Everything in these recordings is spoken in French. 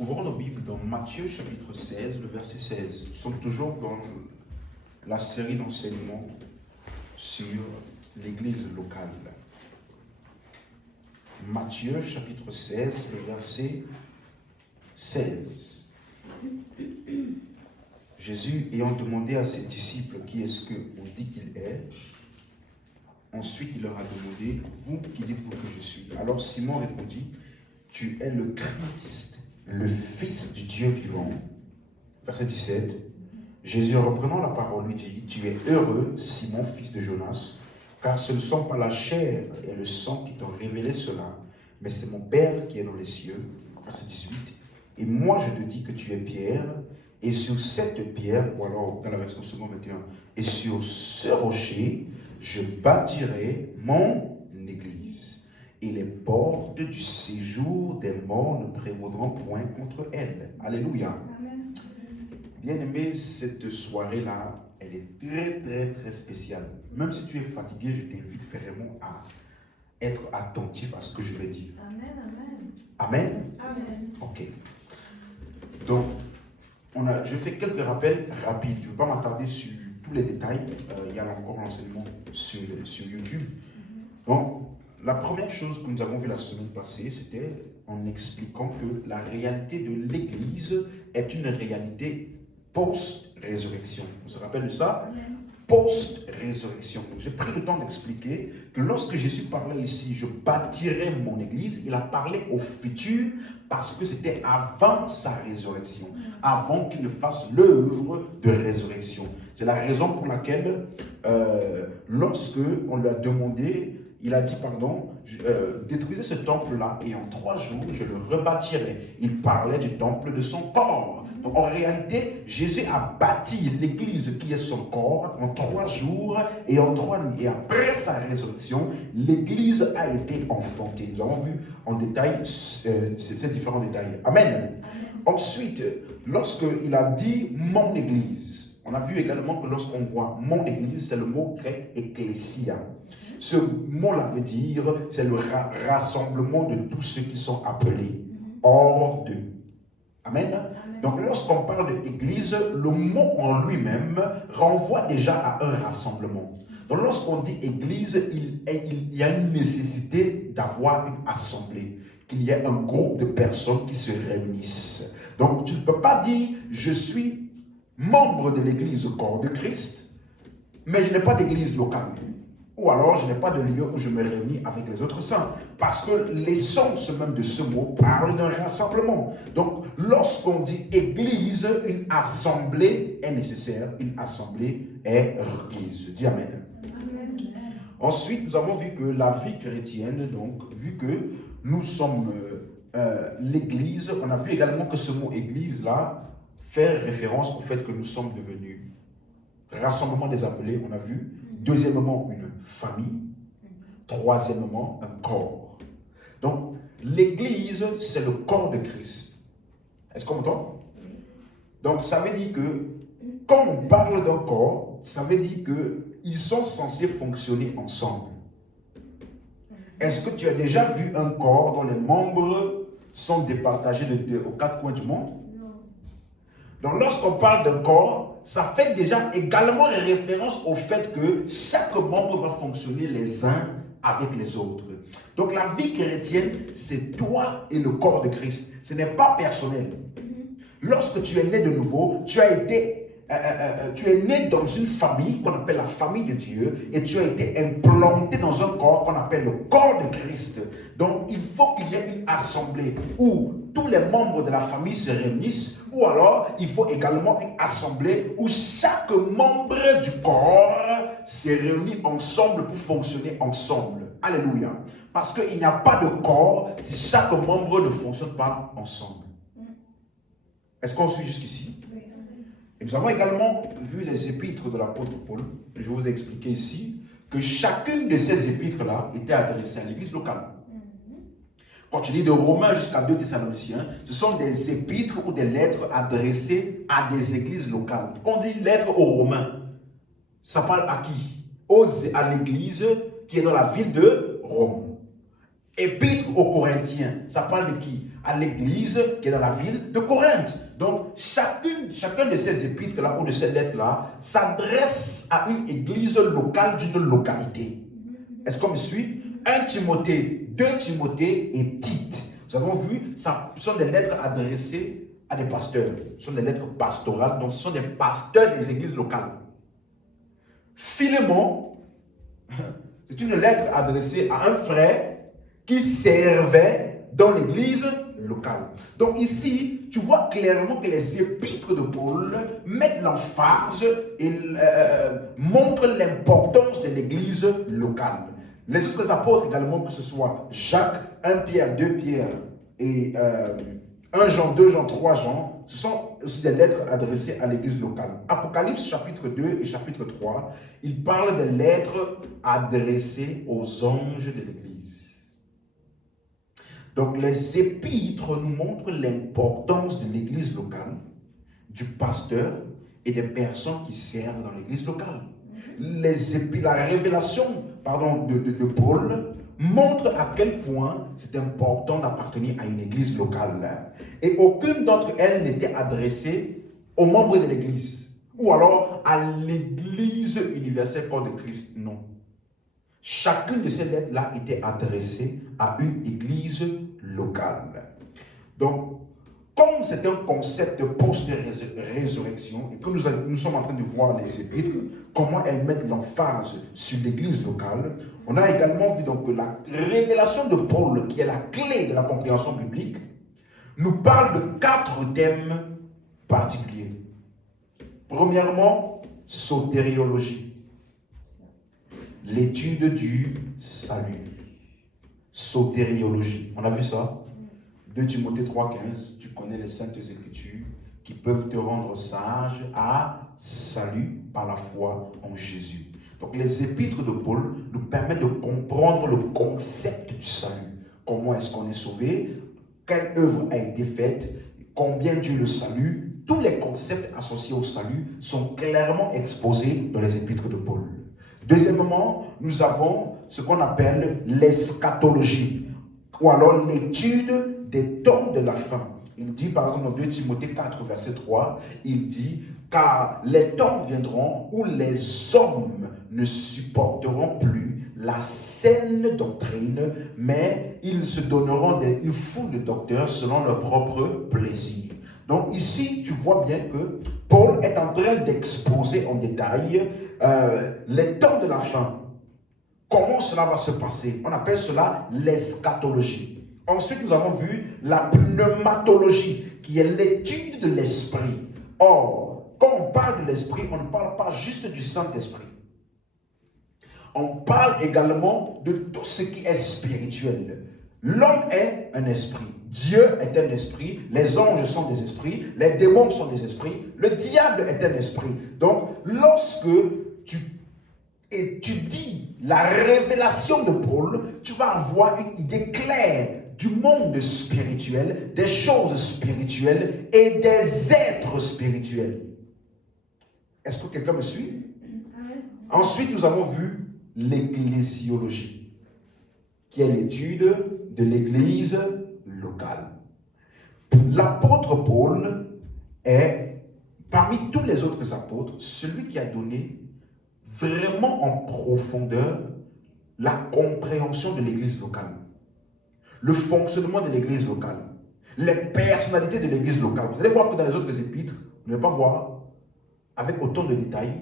Ouvrons nos Bibles dans Matthieu chapitre 16, le verset 16. Nous sommes toujours dans la série d'enseignements sur l'église locale. Matthieu chapitre 16, le verset 16. Jésus ayant demandé à ses disciples qui est-ce qu'on dit qu'il est, ensuite il leur a demandé, vous qui dites-vous que je suis? Alors Simon répondit, tu es le Christ, le Fils du Dieu vivant. Verset 17. Jésus reprenant la parole lui dit, tu es heureux, Simon, fils de Jonas, car ce ne sont pas la chair et le sang qui t'ont révélé cela, mais c'est mon Père qui est dans les cieux. Verset 18. Et moi je te dis que tu es Pierre, et sur cette pierre, ou alors dans la version seconde 21, et sur ce rocher, je bâtirai mon église. Et les portes du séjour des morts ne prévaudront point contre elle. Alléluia. Amen. Bien-aimé, cette soirée-là, elle est très, très, très spéciale. Même si tu es fatigué, je t'invite vraiment à être attentif à ce que je vais dire. Amen, amen. Amen? Amen. Ok. Donc, je fais quelques rappels rapides. Je ne vais pas m'attarder sur tous les détails. Il y a encore l'enseignement sur YouTube. Donc, la première chose que nous avons vue la semaine passée, c'était en expliquant que la réalité de l'Église est une réalité post-résurrection. On se rappelle de ça? Amen. Post-résurrection. J'ai pris le temps d'expliquer que lorsque Jésus parlait ici, je bâtirai mon Église, il a parlé au futur parce que c'était avant sa résurrection, avant qu'il ne fasse l'œuvre de résurrection. C'est la raison pour laquelle, lorsque on lui a demandé, il a dit, détruisez ce temple-là et en 3 jours, je le rebâtirai. Il parlait du temple de son corps. Donc en réalité, Jésus a bâti l'église qui est son corps en 3 jours et en 3 nuits. Et après sa résurrection, l'église a été enfantée. Nous avons vu en détail ces différents détails. Amen. Amen. Ensuite, lorsqu'il a dit mon église, on a vu également que lorsqu'on voit mon église, c'est le mot grec ecclésia. Ce mot-là veut dire, c'est le rassemblement de tous ceux qui sont appelés hors d'eux. Amen. Amen. Donc lorsqu'on parle d'église, le mot en lui-même renvoie déjà à un rassemblement. Donc lorsqu'on dit église, il y a une nécessité d'avoir une assemblée, qu'il y ait un groupe de personnes qui se réunissent. Donc tu ne peux pas dire je suis membre de l'église au corps de Christ, mais je n'ai pas d'église locale. Ou alors, je n'ai pas de lieu où je me réunis avec les autres saints. Parce que l'essence même de ce mot parle d'un rassemblement. Donc, lorsqu'on dit église, une assemblée est nécessaire. Une assemblée est requise. Dis Amen. Amen. Ensuite, nous avons vu que la vie chrétienne, donc, vu que nous sommes l'église, on a vu également que ce mot église-là fait référence au fait que nous sommes devenus rassemblement des appelés, on a vu. Deuxièmement, une famille. Troisièmement, un corps. Donc, l'église, c'est le corps de Christ. Est-ce qu'on entend? Donc, ça veut dire que, quand on parle d'un corps, ça veut dire qu'ils sont censés fonctionner ensemble. Est-ce que tu as déjà vu un corps dont les membres sont départagés aux 4 coins du monde? Donc, lorsqu'on parle d'un corps, ça fait déjà également référence au fait que chaque membre va fonctionner les uns avec les autres. Donc, la vie chrétienne, c'est toi et le corps de Christ. Ce n'est pas personnel. Lorsque tu es né de nouveau, tu es né dans une famille qu'on appelle la famille de Dieu et tu as été implanté dans un corps qu'on appelle le corps de Christ. Donc, il faut qu'il y ait une assemblée où tous les membres de la famille se réunissent, ou alors il faut également une assemblée où chaque membre du corps se réunit ensemble pour fonctionner ensemble. Alléluia. Parce qu'il n'y a pas de corps si chaque membre ne fonctionne pas ensemble. Est-ce qu'on suit jusqu'ici? Et nous avons également vu les épîtres de l'apôtre Paul. Je vous ai expliqué ici que chacune de ces épîtres-là était adressée à l'église locale. Quand tu lis de Romains jusqu'à 2 Thessaloniciens, ce sont des épîtres ou des lettres adressées à des églises locales. Quand on dit lettre aux Romains, ça parle à qui? À l'église qui est dans la ville de Rome. Épître aux Corinthiens, ça parle de qui? À l'église qui est dans la ville de Corinthe. Donc, chacun de ces épîtres-là ou de ces lettres-là s'adresse à une église locale d'une localité. Est-ce qu'on me suit? 1 Timothée, 2 Timothée et Tite. Nous avons vu, ce sont des lettres adressées à des pasteurs. Ce sont des lettres pastorales, donc ce sont des pasteurs des églises locales. Philémon, c'est une lettre adressée à un frère qui servait dans l'église locale. Donc ici, tu vois clairement que les épîtres de Paul mettent l'emphase et montrent l'importance de l'église locale. Les autres apôtres également, que ce soit Jacques, 1 Pierre, 2 Pierre et 1 Jean, 2 Jean, 3 Jean, ce sont aussi des lettres adressées à l'église locale. Apocalypse chapitre 2 et chapitre 3, il parle des lettres adressées aux anges de l'église. Donc les épîtres nous montrent l'importance de l'église locale, du pasteur et des personnes qui servent dans l'église locale. La révélation de Paul montre à quel point c'est important d'appartenir à une église locale. Et aucune d'entre elles n'était adressée aux membres de l'église ou alors à l'église universelle corps de Christ. Non. Chacune de ces lettres-là était adressée à une église locale. Donc, comme c'est un concept post-résurrection et que nous sommes en train de voir les épîtres, comment elles mettent l'emphase sur l'église locale, on a également vu donc que la révélation de Paul, qui est la clé de la compréhension biblique, nous parle de 4 thèmes particuliers. Premièrement, sotériologie, l'étude du salut. Sotériologie, on a vu ça? 2 Timothée 3,15, tu connais les saintes écritures qui peuvent te rendre sage à salut par la foi en Jésus. Donc les épîtres de Paul nous permettent de comprendre le concept du salut. Comment est-ce qu'on est sauvé? Quelle œuvre a été faite? Combien Dieu le salue? Tous les concepts associés au salut sont clairement exposés dans les épîtres de Paul. Deuxièmement, nous avons ce qu'on appelle l'eschatologie, ou alors l'étude des temps de la fin. Il dit par exemple dans 2 Timothée 4, verset 3, il dit « Car les temps viendront où les hommes ne supporteront plus la saine doctrine, mais ils se donneront une foule de docteurs selon leur propre plaisir. » Donc ici, tu vois bien que Paul est en train d'exposer en détail les temps de la fin. Comment cela va se passer? On appelle cela l'eschatologie. Ensuite, nous avons vu la pneumatologie, qui est l'étude de l'esprit. Or, quand on parle de l'esprit, on ne parle pas juste du Saint-Esprit. On parle également de tout ce qui est spirituel. L'homme est un esprit. Dieu est un esprit. Les anges sont des esprits. Les démons sont des esprits. Le diable est un esprit. Donc, lorsque tu étudies la révélation de Paul, tu vas avoir une idée claire du monde spirituel, des choses spirituelles et des êtres spirituels. Est-ce que quelqu'un me suit? Ensuite, nous avons vu l'ecclésiologie, qui est l'étude de l'église locale. L'apôtre Paul est, parmi tous les autres apôtres, celui qui a donné vraiment en profondeur la compréhension de l'église locale, le fonctionnement de l'église locale, les personnalités de l'église locale. Vous allez voir que dans les autres épîtres, vous ne allez pas voir avec autant de détails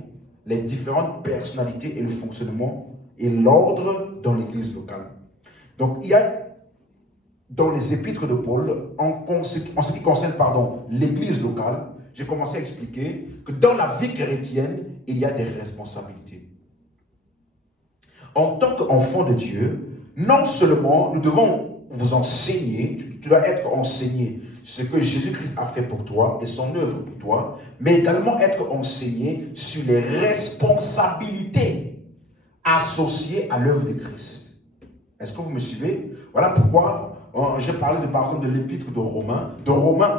les différentes personnalités et le fonctionnement et l'ordre dans l'église locale. Donc il y a dans les épîtres de Paul, en ce qui concerne l'église locale, j'ai commencé à expliquer que dans la vie chrétienne, il y a des responsabilités. En tant qu'enfant de Dieu, non seulement nous devons vous enseigner, tu dois être enseigné ce que Jésus-Christ a fait pour toi et son œuvre pour toi, mais également être enseigné sur les responsabilités associées à l'œuvre de Christ. Est-ce que vous me suivez? Voilà pourquoi j'ai parlé par exemple de l'épître de Romains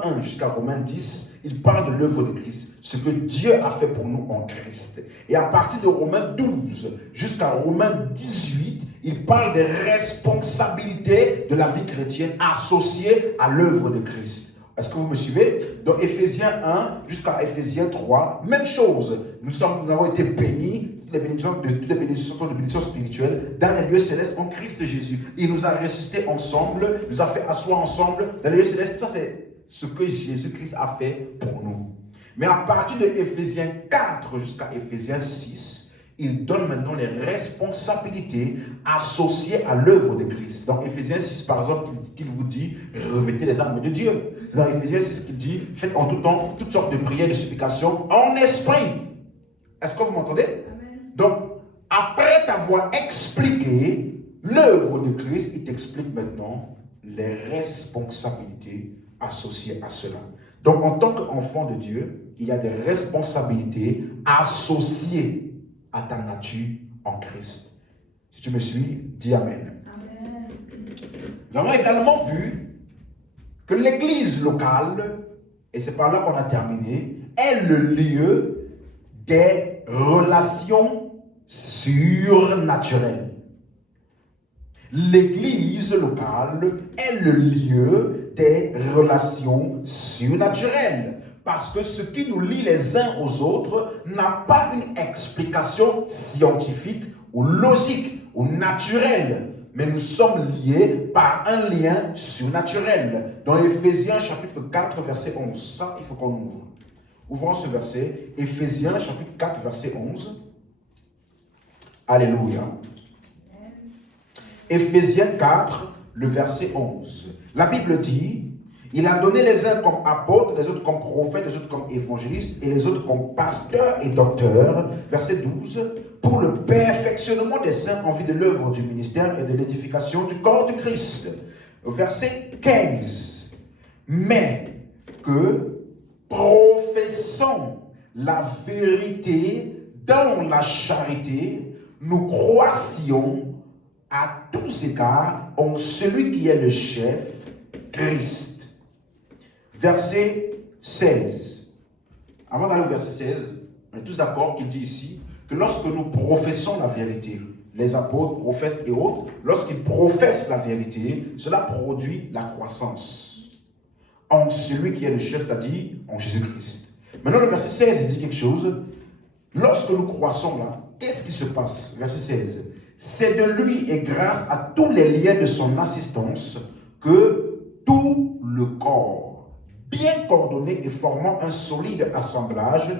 1 jusqu'à Romains 10, il parle de l'œuvre de Christ, ce que Dieu a fait pour nous en Christ. Et à partir de Romains 12 jusqu'à Romains 18, il parle des responsabilités de la vie chrétienne associées à l'œuvre de Christ. Est-ce que vous me suivez? Dans Éphésiens 1 jusqu'à Éphésiens 3, même chose. Nous avons été bénis, toutes les bénédictions spirituelles dans les lieux célestes en Christ Jésus. Il nous a ressuscités ensemble, nous a fait asseoir ensemble dans les lieux célestes. Ça, c'est ce que Jésus-Christ a fait pour nous. Mais à partir de Éphésiens 4 jusqu'à Éphésiens 6, il donne maintenant les responsabilités associées à l'œuvre de Christ. Dans Éphésiens 6, par exemple, il vous dit, revêtez les armes de Dieu. Dans Éphésiens 6, il dit, faites en tout temps toutes sortes de prières et de supplications en esprit. Est-ce que vous m'entendez? Amen. Donc, après t'avoir expliqué l'œuvre de Christ, il t'explique maintenant les responsabilités associées à cela. Donc, en tant qu'enfant de Dieu, il y a des responsabilités associées à ta nature en Christ. Si tu me suis, dis Amen. Amen. Nous avons également vu que l'église locale, et c'est par là qu'on a terminé, est le lieu des relations surnaturelles. L'église locale est le lieu des relations surnaturelles. Parce que ce qui nous lie les uns aux autres n'a pas une explication scientifique ou logique ou naturelle. Mais nous sommes liés par un lien surnaturel. Dans Éphésiens chapitre 4 verset 11. Ça, il faut qu'on ouvre. Ouvrons ce verset. Éphésiens chapitre 4 verset 11. Alléluia. Éphésiens 4, le verset 11. La Bible dit, il a donné les uns comme apôtres, les autres comme prophètes, les autres comme évangélistes et les autres comme pasteurs et docteurs. Verset 12. Pour le perfectionnement des saints en vue de l'œuvre du ministère et de l'édification du corps de Christ. Verset 15. Mais que professons la vérité dans la charité, nous croissions à tous égards en celui qui est le chef, Christ. Verset 16. Avant d'aller au verset 16, on est tous d'accord qu'il dit ici que lorsque nous professons la vérité, les apôtres, prophètes et autres, lorsqu'ils professent la vérité, cela produit la croissance en celui qui est le chef, c'est-à-dire en Jésus-Christ. Maintenant, le verset 16, il dit quelque chose. Lorsque nous croissons là, qu'est-ce qui se passe? Verset 16. C'est de lui et grâce à tous les liens de son assistance que tout le corps, bien coordonné et formant un solide assemblage,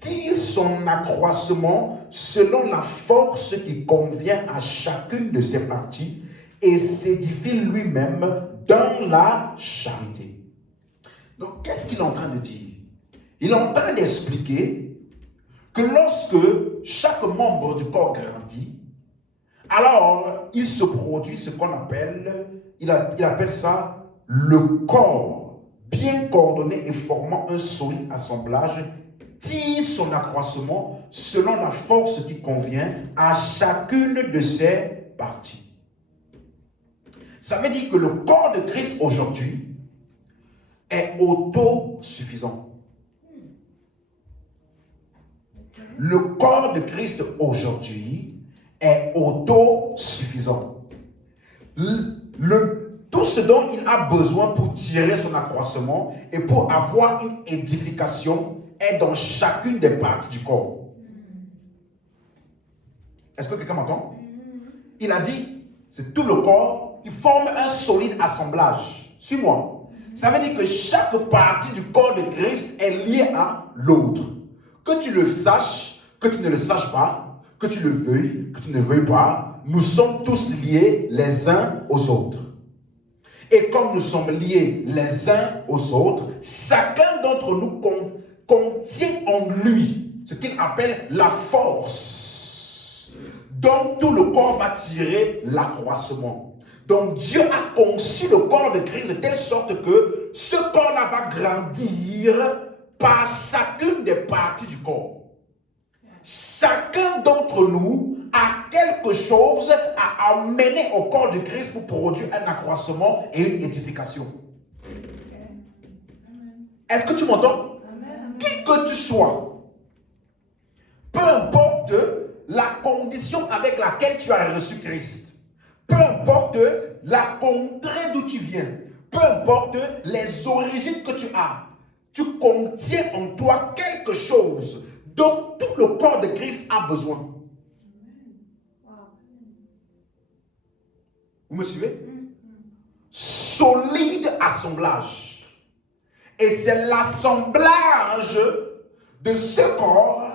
tire son accroissement selon la force qui convient à chacune de ses parties et s'édifie lui-même dans la charité. Donc, qu'est-ce qu'il est en train de dire? Il est en train d'expliquer que lorsque chaque membre du corps grandit, alors il se produit ce qu'on appelle, il appelle ça le corps, bien coordonné et formant un solide assemblage, tire son accroissement selon la force qui convient à chacune de ses parties. Ça veut dire que le corps de Christ aujourd'hui est autosuffisant. Le corps de Christ aujourd'hui est autosuffisant. Tout ce dont il a besoin pour tirer son accroissement et pour avoir une édification est dans chacune des parties du corps. Est-ce que quelqu'un m'entend? Il a dit, c'est tout le corps, il forme un solide assemblage. Suis-moi. Ça veut dire que chaque partie du corps de Christ est liée à l'autre. Que tu le saches, que tu ne le saches pas, que tu le veuilles, que tu ne le veuilles pas, nous sommes tous liés les uns aux autres. Et comme nous sommes liés les uns aux autres, chacun d'entre nous contient en lui ce qu'il appelle la force dont tout le corps va tirer l'accroissement. Donc Dieu a conçu le corps de Christ de telle sorte que ce corps-là va grandir par chacune des parties du corps. Chacun d'entre nous a quelque chose à amener au corps du Christ pour produire un accroissement et une édification. Est-ce que tu m'entends? Qui que tu sois, peu importe la condition avec laquelle tu as reçu Christ, peu importe la contrée d'où tu viens, peu importe les origines que tu as, tu contiens en toi quelque chose dont tout le corps de Christ a besoin. Vous me suivez? Solide assemblage. Et c'est l'assemblage de ce corps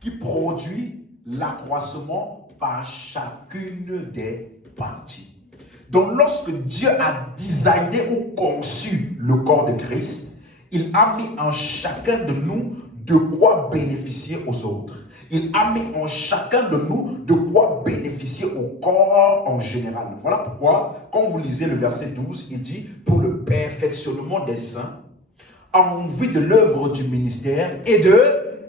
qui produit l'accroissement par chacune des parties. Donc lorsque Dieu a designé ou conçu le corps de Christ, il a mis en chacun de nous de quoi bénéficier aux autres. Il a mis en chacun de nous de quoi bénéficier au corps en général. Voilà pourquoi, quand vous lisez le verset 12, il dit « Pour le perfectionnement des saints, en vue de l'œuvre du ministère et de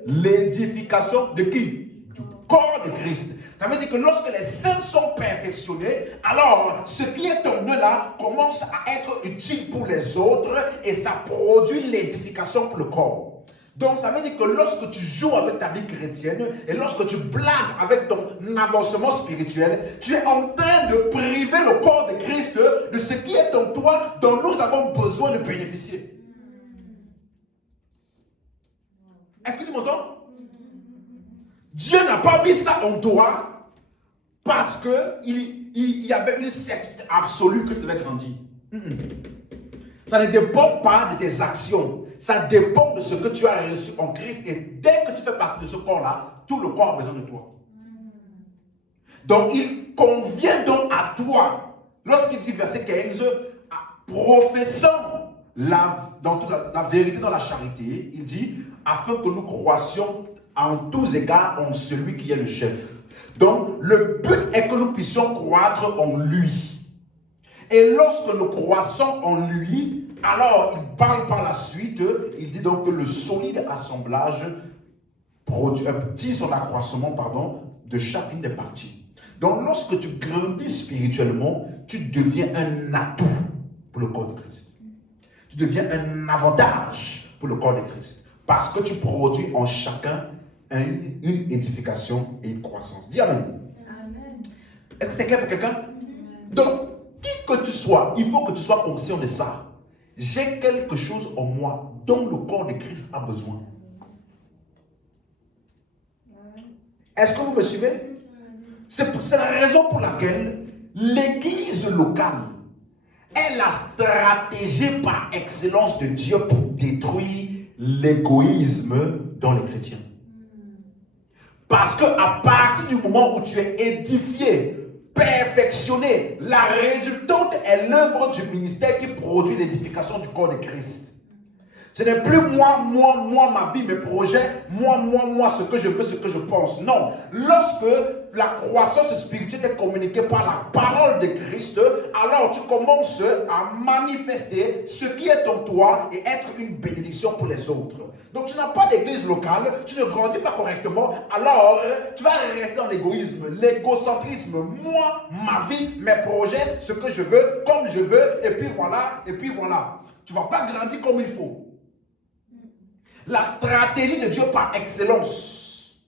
l'édification de qui? Du corps de Christ. » Ça veut dire que lorsque les saints sont perfectionnés, alors ce qui est en eux là commence à être utile pour les autres et ça produit l'édification pour le corps. Donc ça veut dire que lorsque tu joues avec ta vie chrétienne et lorsque tu blagues avec ton avancement spirituel, tu es en train de priver le corps de Christ de ce qui est en toi dont nous avons besoin de bénéficier. Est-ce que tu m'entends? Dieu n'a pas mis ça en toi parce qu'il y avait une certitude absolue que tu devais grandir. Ça ne dépend pas de tes actions. Ça dépend de ce que tu as reçu en Christ. Et dès que tu fais partie de ce corps-là, tout le corps a besoin de toi. Donc, il convient donc à toi, lorsqu'il dit verset 15, professant la vérité dans la charité, il dit, afin que nous croissions en tous égards en celui qui est le chef. Donc, le but est que nous puissions croître en lui. Et lorsque nous croissons en lui, alors il parle par la suite, il dit donc que le solide assemblage dit son accroissement de chacune des parties. Donc lorsque tu grandis spirituellement, tu deviens un atout pour le corps de Christ. Tu deviens un avantage pour le corps de Christ. Parce que tu produis en chacun une édification et une croissance. Dis Amen. Amen. Est-ce que c'est clair pour quelqu'un? Donc, qui que tu sois, il faut que tu sois conscient de ça. J'ai quelque chose en moi dont le corps de Christ a besoin. Est-ce que vous me suivez? C'est la raison pour laquelle l'église locale est la stratégie par excellence de Dieu pour détruire l'égoïsme dans les chrétiens. Parce qu'à partir du moment où tu es édifié, perfectionné, la résultante est l'œuvre du ministère qui produit l'édification du corps de Christ. Ce n'est plus moi, ma vie, mes projets, moi, ce que je veux, ce que je pense. Non. Lorsque la croissance spirituelle est communiquée par la parole de Christ, alors tu commences à manifester ce qui est en toi et être une bénédiction pour les autres. Donc tu n'as pas d'église locale, tu ne grandis pas correctement, alors tu vas rester dans l'égoïsme, l'égocentrisme. Moi, ma vie, mes projets, ce que je veux, comme je veux, et puis voilà, et puis voilà. Tu ne vas pas grandir comme il faut. La stratégie de Dieu par excellence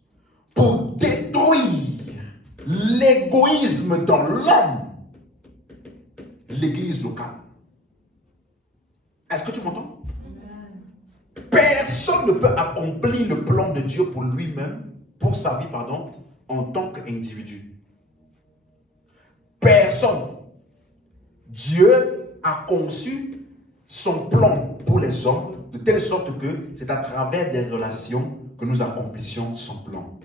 pour détruire l'égoïsme dans l'homme, l'église locale. Est-ce que tu m'entends? Personne ne peut accomplir le plan de Dieu pour lui-même, pour sa vie, en tant qu'individu. Personne. Dieu a conçu son plan pour les hommes de telle sorte que c'est à travers des relations que nous accomplissions son plan.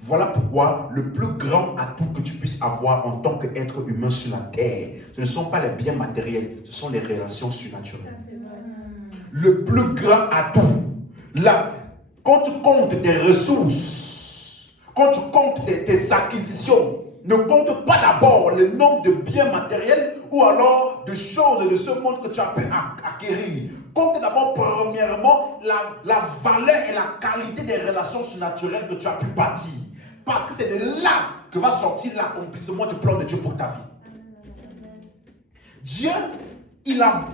Voilà pourquoi le plus grand atout que tu puisses avoir en tant qu'être humain sur la terre, ce ne sont pas les biens matériels, ce sont les relations surnaturelles. Le plus grand atout, là, quand tu comptes tes ressources, quand tu comptes tes acquisitions, ne compte pas d'abord le nombre de biens matériels ou alors de choses de ce monde que tu as pu acquérir. Compte d'abord, premièrement, la valeur et la qualité des relations surnaturelles que tu as pu bâtir. Parce que c'est de là que va sortir l'accomplissement du plan de Dieu pour ta vie. Dieu, il a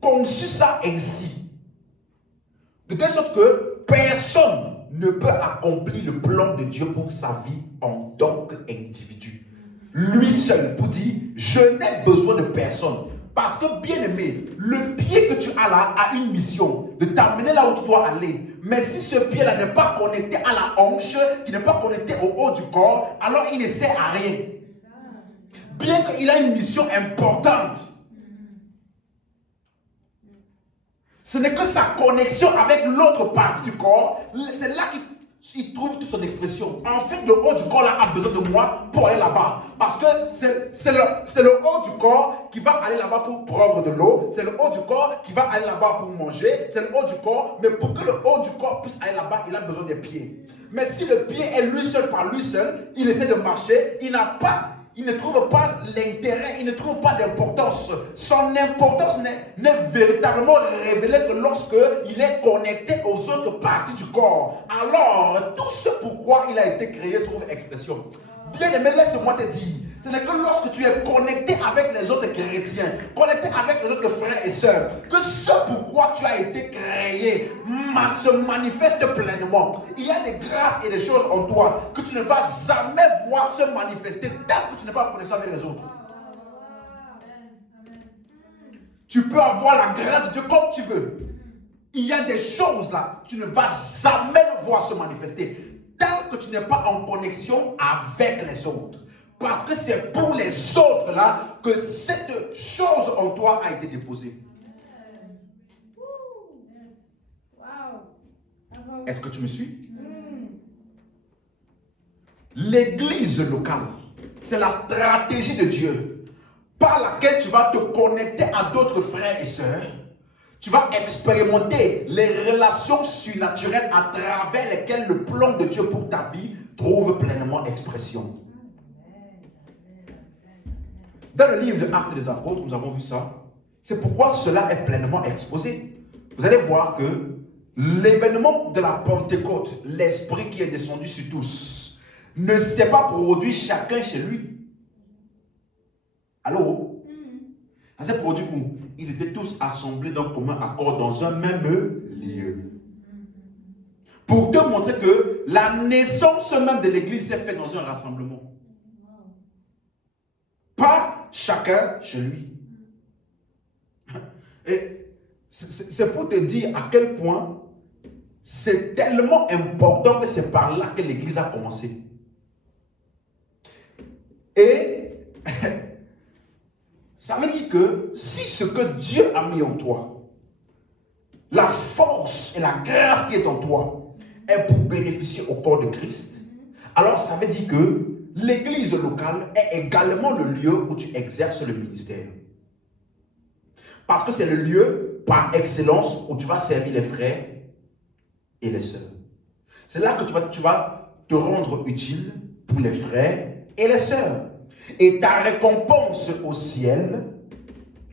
conçu ça ainsi. De telle sorte que personne ne peut accomplir le plan de Dieu pour sa vie en tant qu'individu. lui seul, pour dire, je n'ai besoin de personne. Parce que, bien aimé, le pied que tu as là a une mission de t'amener là où tu dois aller. Mais si ce pied-là n'est pas connecté à la hanche, qui n'est pas connecté au haut du corps, alors il ne sert à rien. Bien qu'il a une mission importante. Ce n'est que sa connexion avec l'autre partie du corps, c'est là qu'il trouve toute son expression. En fait, le haut du corps là a besoin de moi pour aller là-bas. Parce que c'est le haut du corps qui va aller là-bas pour prendre de l'eau. C'est le haut du corps qui va aller là-bas pour manger. C'est le haut du corps. Mais pour que le haut du corps puisse aller là-bas, il a besoin des pieds. Mais si le pied est lui seul par lui seul, il essaie de marcher, il ne trouve pas l'intérêt, il ne trouve pas d'importance. Son importance n'est véritablement révélée que lorsqu'il est connecté aux autres parties du corps. Alors, tout ce pourquoi il a été créé trouve expression. Bien aimé, laisse-moi te dire, ce n'est que lorsque tu es connecté avec les autres chrétiens, connecté avec les autres frères et sœurs, que ce pourquoi tu as été créé se manifeste pleinement. Il y a des grâces et des choses en toi que tu ne vas jamais voir se manifester tant que tu n'es pas connecté avec les autres. Tu peux avoir la grâce de Dieu comme tu veux. Il y a des choses là, tu ne vas jamais le voir se manifester tant que tu n'es pas en connexion avec les autres. Parce que c'est pour les autres là que cette chose en toi a été déposée. Est-ce que tu me suis? L'église locale, c'est la stratégie de Dieu par laquelle tu vas te connecter à d'autres frères et sœurs. Tu vas expérimenter les relations surnaturelles à travers lesquelles le plan de Dieu pour ta vie trouve pleinement expression. Dans le livre de Actes des Apôtres, nous avons vu ça. C'est pourquoi cela est pleinement exposé. Vous allez voir que l'événement de la Pentecôte, l'Esprit qui est descendu sur tous, ne s'est pas produit chacun chez lui. Allô? Ça s'est produit où? Ils étaient tous assemblés d'un commun accord dans un même lieu. Pour te montrer que la naissance même de l'église s'est faite dans un rassemblement. Pas chacun chez lui. Et c'est pour te dire à quel point c'est tellement important que c'est par là que l'église a commencé. Et ça veut dire que si ce que Dieu a mis en toi, la force et la grâce qui est en toi, est pour bénéficier au corps de Christ, alors ça veut dire que l'église locale est également le lieu où tu exerces le ministère. Parce que c'est le lieu par excellence où tu vas servir les frères et les sœurs. C'est là que tu vas te rendre utile pour les frères et les sœurs. Et ta récompense au ciel,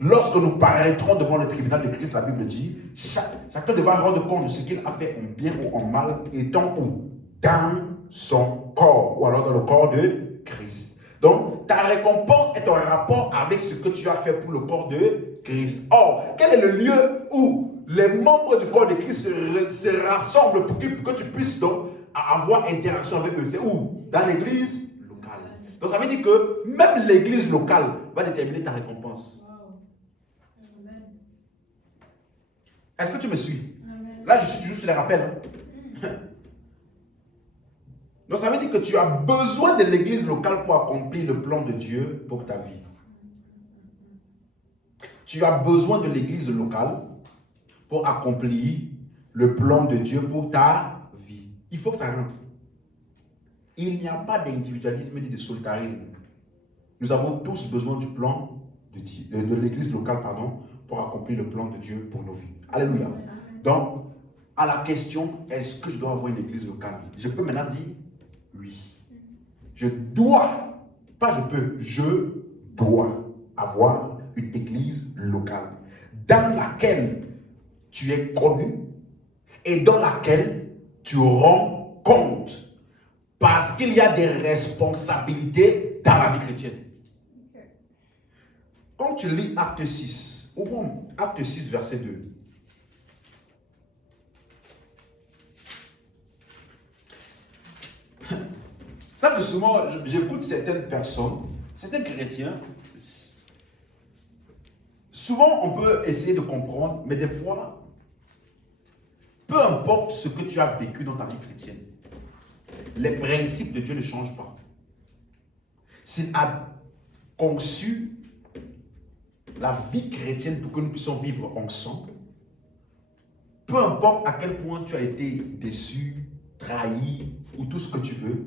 lorsque nous paraîtrons devant le tribunal de Christ, la Bible dit, chacun devra rendre compte de ce qu'il a fait en bien ou en mal, étant où? Dans son corps, ou alors dans le corps de Christ. Donc, ta récompense est en rapport avec ce que tu as fait pour le corps de Christ. Or, quel est le lieu où les membres du corps de Christ se rassemblent pour que tu puisses donc avoir interaction avec eux? C'est où? Dans l'église locale. Donc, ça veut dire que même l'église locale va déterminer ta récompense. Est-ce que tu me suis? Là, je suis toujours sur les rappels. Donc, ça veut dire que tu as besoin de l'église locale pour accomplir le plan de Dieu pour ta vie. Tu as besoin de l'église locale pour accomplir le plan de Dieu pour ta vie. Il faut que ça rentre. Il n'y a pas d'individualisme ni de solitarisme. Nous avons tous besoin du plan de l'église locale, pour accomplir le plan de Dieu pour nos vies. Alléluia. Donc, à la question, est-ce que je dois avoir une église locale? Je peux maintenant dire oui. Je dois, pas je peux, je dois avoir une église locale dans laquelle tu es connu et dans laquelle tu rends compte parce qu'il y a des responsabilités dans la vie chrétienne. Quand tu lis Acte 6, ouvrons Acte 6, verset 2. Ça, souvent, j'écoute certaines personnes Certains chrétiens, souvent on peut essayer de comprendre, mais des fois, peu importe ce que tu as vécu dans ta vie chrétienne, les principes de Dieu ne changent pas. S'il a conçu la vie chrétienne pour que nous puissions vivre ensemble, peu importe à quel point tu as été déçu, trahi ou tout ce que tu veux,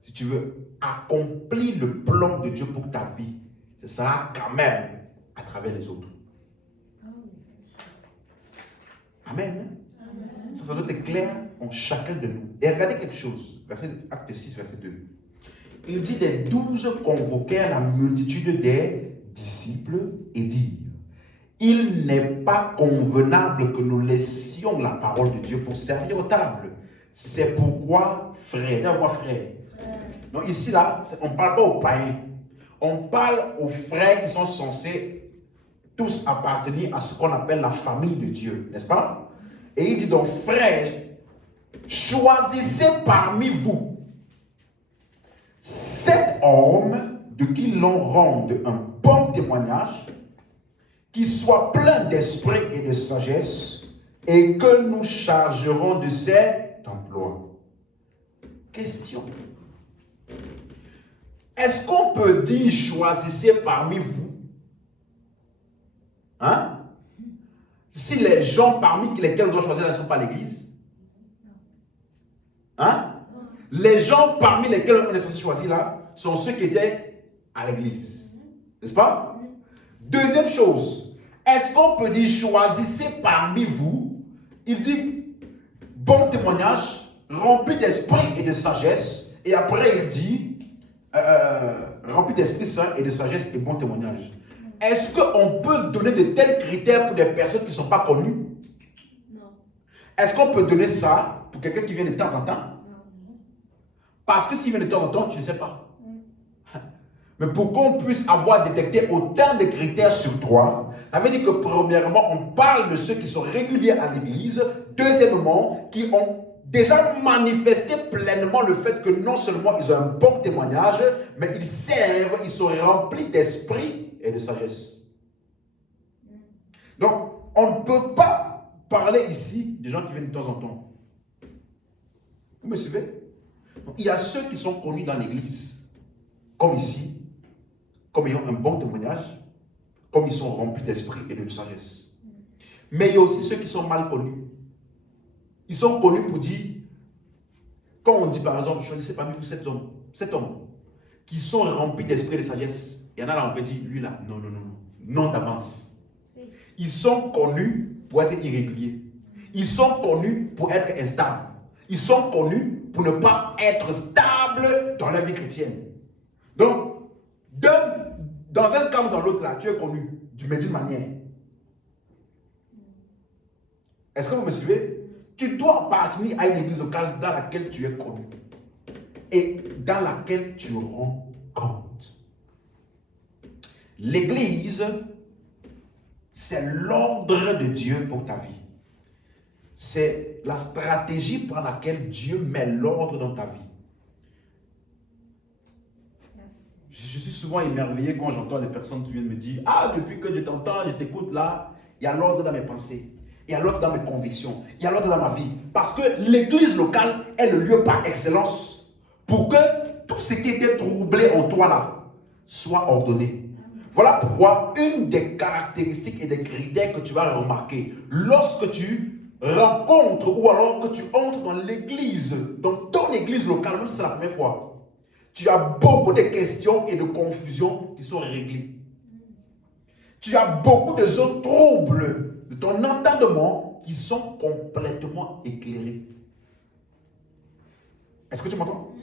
si tu veux accomplir le plan de Dieu pour ta vie, ce sera quand même à travers les autres. Amen. Amen. Ça doit être clair en chacun de nous. Et regardez quelque chose, acte 6, verset 2. Il dit, les 12 convoquèrent la multitude des disciples et dirent, il n'est pas convenable que nous laissions la parole de Dieu pour servir aux tables. C'est pourquoi, frère, donc ici, là, on ne parle pas aux païens. On parle aux frères qui sont censés tous appartenir à ce qu'on appelle la famille de Dieu, n'est-ce pas? Et il dit donc, frères, choisissez parmi vous 7 hommes de qui l'on rende un bon témoignage, qui soient pleins d'esprit et de sagesse, et que nous chargerons de cet emploi. Question. Est-ce qu'on peut dire choisissez parmi vous? Hein? Si les gens parmi lesquels on doit choisir ne sont pas l'église? Hein? Les gens parmi lesquels on est censé choisir là sont ceux qui étaient à l'église. N'est-ce pas? Deuxième chose, est-ce qu'on peut dire choisissez parmi vous? Il dit bon témoignage, rempli d'esprit et de sagesse. Et après il dit rempli d'Esprit Saint et de sagesse et bon témoignage. Est-ce qu'on peut donner de tels critères pour des personnes qui ne sont pas connues? Non. Est-ce qu'on peut donner ça pour quelqu'un qui vient de temps en temps? Non. Parce que s'il vient de temps en temps, tu ne sais pas. Mais pour qu'on puisse avoir détecté autant de critères sur toi, ça veut dire que premièrement, on parle de ceux qui sont réguliers à l'église. Deuxièmement, qui ont déjà manifesté pleinement le fait que non seulement ils ont un bon témoignage, mais ils servent, ils sont remplis d'esprit et de sagesse. Donc, on ne peut pas parler ici des gens qui viennent de temps en temps. Vous me suivez? Donc, il y a ceux qui sont connus dans l'église, comme ici, comme ayant un bon témoignage, comme ils sont remplis d'esprit et de sagesse. Mais il y a aussi ceux qui sont mal connus. Ils sont connus pour dire, quand on dit par exemple, choisissez parmi vous 7 hommes qui sont remplis d'esprit et de sagesse. Il y en a là, on peut dire, lui là, non d'avance. Ils sont connus pour être irréguliers. Ils sont connus pour être instables. Ils sont connus pour ne pas être stables dans la vie chrétienne. Donc, dans un cas ou dans l'autre là, tu es connu, mais d'une manière. Est-ce que vous me suivez? Tu dois appartenir à une église locale dans laquelle tu es connu et dans laquelle tu rends compte. L'église, c'est l'ordre de Dieu pour ta vie. C'est la stratégie par laquelle Dieu met l'ordre dans ta vie. Je suis souvent émerveillé quand j'entends les personnes qui viennent me dire « Ah, depuis que je t'entends, je t'écoute là, il y a l'ordre dans mes pensées. Il y a l'ordre dans mes convictions. Il y a l'ordre dans ma vie. » Parce que l'église locale est le lieu par excellence pour que tout ce qui était troublé en toi là soit ordonné. Voilà pourquoi une des caractéristiques et des critères que tu vas remarquer lorsque tu rencontres ou alors que tu entres dans l'église, dans ton église locale, même si c'est la première fois, tu as beaucoup de questions et de confusions qui sont réglées. Tu as beaucoup de zones troubles de ton entendement qui sont complètement éclairées. Est-ce que tu m'entends?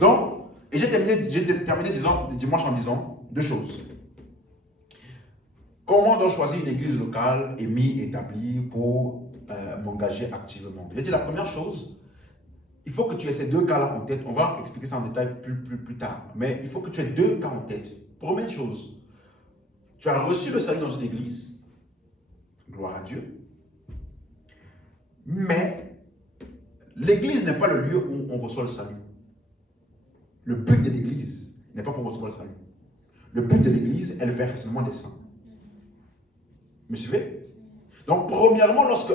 Donc, et j'ai terminé dimanche en disant 2 choses. Comment donc choisir une église locale établie pour m'engager activement? J'ai dit la première chose, il faut que tu aies ces 2 cas-là en tête. On va expliquer ça en détail plus tard. Mais il faut que tu aies 2 cas en tête. Première chose, tu as reçu le salut dans une église. Gloire à Dieu. Mais l'église n'est pas le lieu où on reçoit le salut. Le but de l'église n'est pas pour recevoir le salut. Le but de l'Église est le perfectionnement des saints. Me suivez? Donc, premièrement, lorsque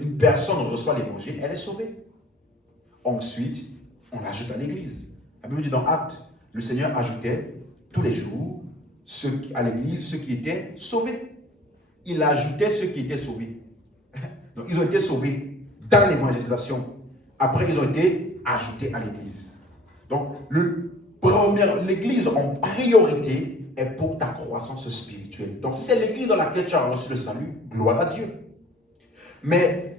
une personne reçoit l'évangile, elle est sauvée. Ensuite, on ajoute à l'Église. La Bible dit dans Actes, le Seigneur ajoutait tous les jours à l'Église ceux qui étaient sauvés. Il ajoutait ceux qui étaient sauvés. Donc, ils ont été sauvés dans l'évangélisation. Après, ils ont été ajoutés à l'Église. Donc, l'Église en priorité est pour ta croissance spirituelle. Donc, si c'est l'Église dans laquelle tu as reçu le salut, gloire à Dieu. Mais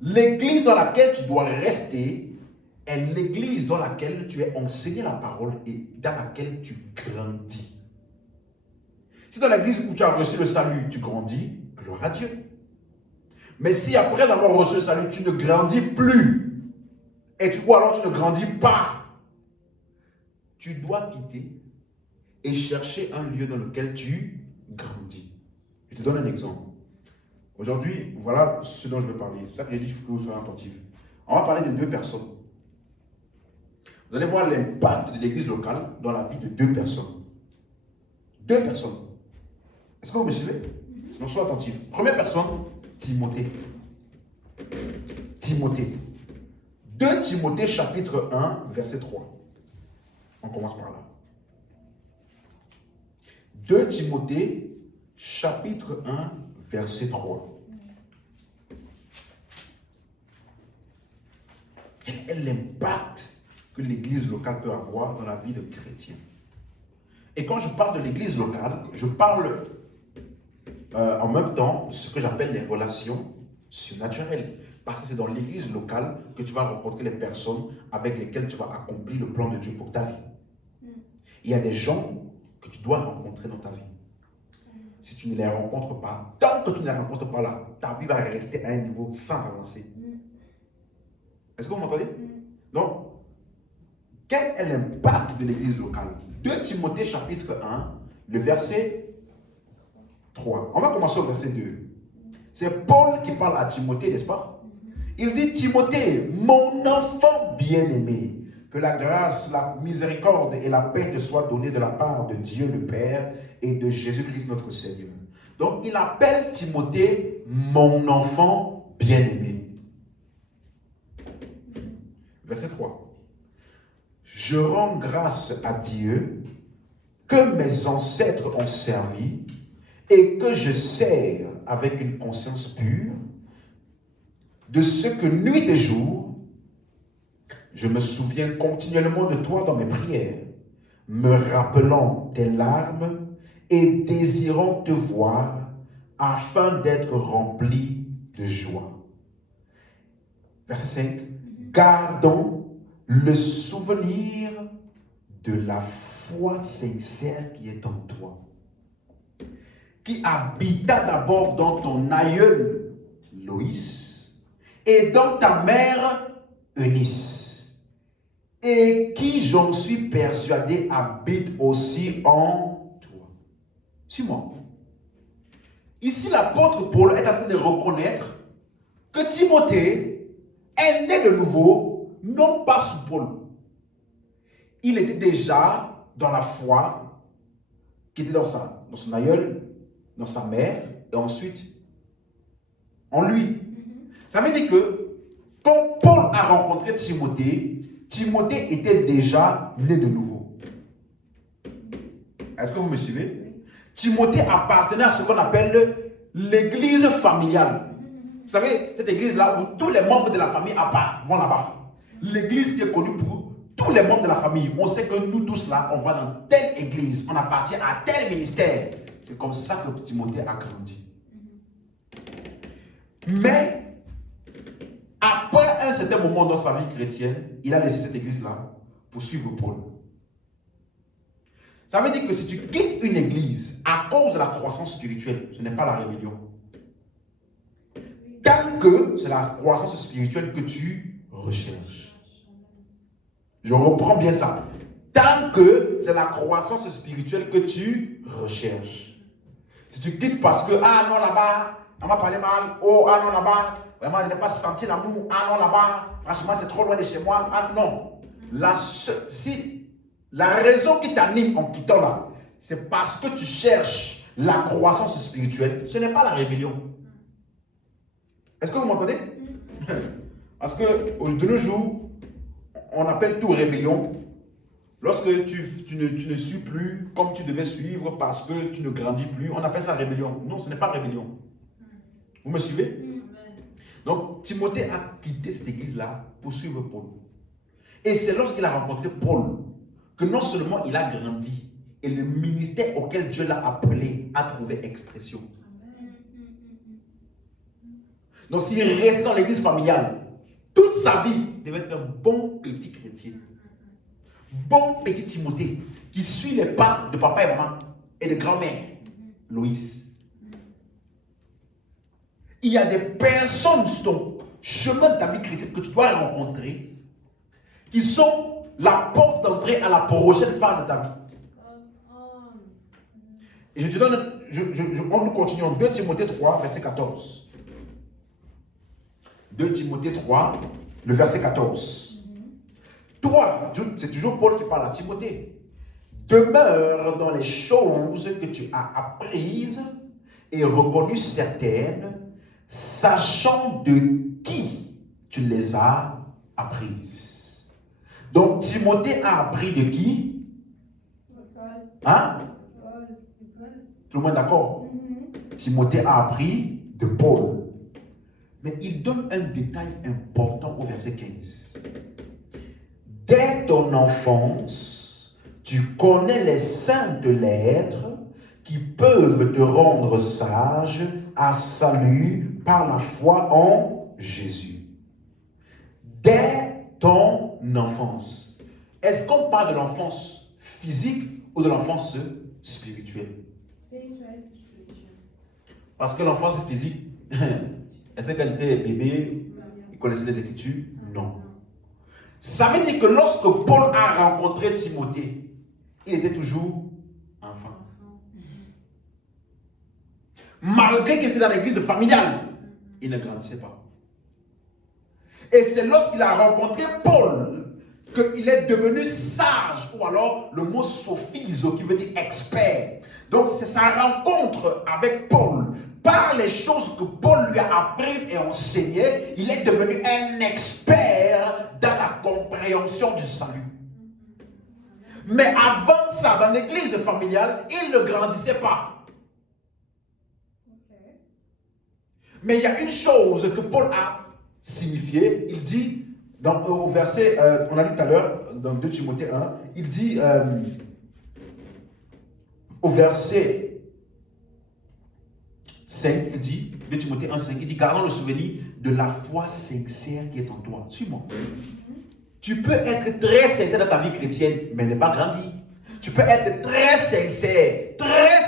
l'Église dans laquelle tu dois rester est l'Église dans laquelle tu es enseigné la parole et dans laquelle tu grandis. Si dans l'Église où tu as reçu le salut, tu grandis, gloire à Dieu. Mais si après avoir reçu le salut, tu ne grandis plus, ou alors tu ne grandis pas, tu dois quitter et chercher un lieu dans lequel tu grandis. Je te donne un exemple. Aujourd'hui, voilà ce dont je veux parler. C'est ça que j'ai dit, il faut que vous soyez attentifs. On va parler de deux personnes. Vous allez voir l'impact de l'église locale dans la vie de deux personnes. Deux personnes. Est-ce que vous me suivez? Donc, soyez attentifs. Première personne, Timothée. Timothée. 2 Timothée chapitre 1, verset 3. On commence par là. 2 Timothée chapitre 1, verset 3. Quel est l'impact que l'église locale peut avoir dans la vie de chrétien? Et quand je parle de l'église locale, je parle en même temps de ce que j'appelle les relations surnaturelles. Parce que c'est dans l'église locale que tu vas rencontrer les personnes avec lesquelles tu vas accomplir le plan de Dieu pour ta vie. Il y a des gens que tu dois rencontrer dans ta vie. Si tu ne les rencontres pas, tant que tu ne les rencontres pas là, ta vie va rester à un niveau sans avancer. Est-ce que vous m'entendez? Donc, quel est l'impact de l'église locale? 2 Timothée chapitre 1, le verset 3. On va commencer au verset 2. C'est Paul qui parle à Timothée, n'est-ce pas? Il dit, Timothée, mon enfant bien-aimé, que la grâce, la miséricorde et la paix te soient données de la part de Dieu le Père et de Jésus-Christ notre Seigneur. Donc, il appelle Timothée mon enfant bien-aimé. Verset 3. Je rends grâce à Dieu que mes ancêtres ont servi et que je sers avec une conscience pure, de ce que nuit et jour, je me souviens continuellement de toi dans mes prières, me rappelant tes larmes et désirant te voir afin d'être rempli de joie. Verset 5. Gardons le souvenir de la foi sincère qui est en toi, qui habita d'abord dans ton aïeul Loïs et dans ta mère Eunice, et qui, j'en suis persuadé, habite aussi en toi. Suis-moi. Ici, l'apôtre Paul est en train de reconnaître que Timothée est né de nouveau, non pas sous Paul. Il était déjà dans la foi qui était dans son aïeul, dans sa mère, et ensuite en lui. Ça veut dire que quand Paul a rencontré Timothée, Timothée était déjà né de nouveau. Est-ce que vous me suivez? Timothée appartenait à ce qu'on appelle l'église familiale. Vous savez, cette église-là où tous les membres de la famille vont là-bas. L'église qui est connue pour tous les membres de la famille. On sait que nous tous là, on va dans telle église, on appartient à tel ministère. C'est comme ça que Timothée a grandi. Mais, après un certain moment dans sa vie chrétienne, il a laissé cette église-là pour suivre Paul. Ça veut dire que si tu quittes une église à cause de la croissance spirituelle, ce n'est pas la rébellion. Tant que c'est la croissance spirituelle que tu recherches. Je reprends bien ça. Tant que c'est la croissance spirituelle que tu recherches. Si tu quittes parce que, ah non, là-bas, on m'a parlé mal, oh, ah non, là-bas, vraiment, je n'ai pas senti l'amour, ah non, là-bas, franchement, c'est trop loin de chez moi, ah non. Si la raison qui t'anime en quittant là, c'est parce que tu cherches la croissance spirituelle, ce n'est pas la rébellion. Est-ce que vous m'entendez? Parce que de nos jours, on appelle tout rébellion lorsque tu ne suis plus comme tu devais suivre parce que tu ne grandis plus. On appelle ça rébellion. Non, ce n'est pas rébellion. Vous me suivez? Donc, Timothée a quitté cette église-là pour suivre Paul. Et c'est lorsqu'il a rencontré Paul que non seulement il a grandi, et le ministère auquel Dieu l'a appelé a trouvé expression. Donc, s'il restait dans l'église familiale, toute sa vie devait être un bon petit chrétien. Bon petit Timothée qui suit les pas de papa et maman et de grand-mère, Loïs. Il y a des personnes sur ton chemin de ta vie chrétienne que tu dois rencontrer qui sont la porte d'entrée à la prochaine phase de ta vie. Et je te donne, on nous continuons. 2 Timothée 3, verset 14. 2 Timothée 3, le verset 14. Toi, c'est toujours Paul qui parle à Timothée. Demeure dans les choses que tu as apprises et reconnues certaines, sachant de qui tu les as apprises. Donc, Timothée a appris de qui? Hein? Tout le monde est d'accord? Timothée a appris de Paul. Mais il donne un détail important au verset 15. Dès ton enfance, tu connais les saintes lettres qui peuvent te rendre sage à salut par la foi en Jésus. Dès ton enfance. Est-ce qu'on parle de l'enfance physique ou de l'enfance spirituelle? Parce que l'enfance physique, est-ce qu'elle était bébé, il connaissait les Écritures? Non. Ça veut dire que lorsque Paul a rencontré Timothée, il était toujours enfant. Malgré qu'il était dans l'église familiale, il ne grandissait pas. Et c'est lorsqu'il a rencontré Paul qu'il est devenu sage, ou alors le mot sophiso qui veut dire expert. Donc c'est sa rencontre avec Paul. Par les choses que Paul lui a apprises et enseignées, il est devenu un expert dans la compréhension du salut. Mais avant ça, dans l'église familiale, il ne grandissait pas. Mais il y a une chose que Paul a signifiée. Il dit, au verset, on a lu tout à l'heure, dans 2 Timothée 1, il dit, au verset 5, il dit, 2 Timothée 1, 5, il dit, gardons le souvenir de la foi sincère qui est en toi. Suis-moi. Tu peux être très sincère dans ta vie chrétienne, mais ne pas grandir. Tu peux être très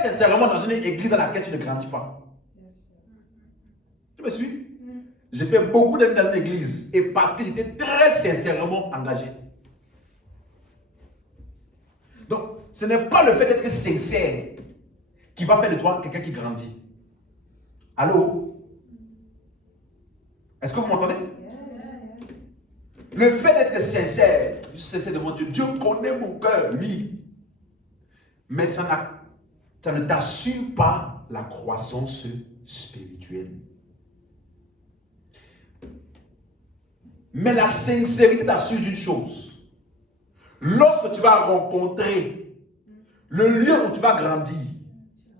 sincèrement dans une église dans laquelle tu ne grandis pas. Tu me suis? J'ai fait beaucoup d'années dans une église, et parce que j'étais très sincèrement engagé. Donc, ce n'est pas le fait d'être sincère qui va faire de toi quelqu'un qui grandit. Allô? Est-ce que vous m'entendez? Le fait d'être sincère, je suis sincère devant Dieu. Dieu connaît mon cœur, oui. Mais ça ne t'assure pas la croissance spirituelle. Mais la sincérité t'assure d'une chose. Lorsque tu vas rencontrer le lieu où tu vas grandir,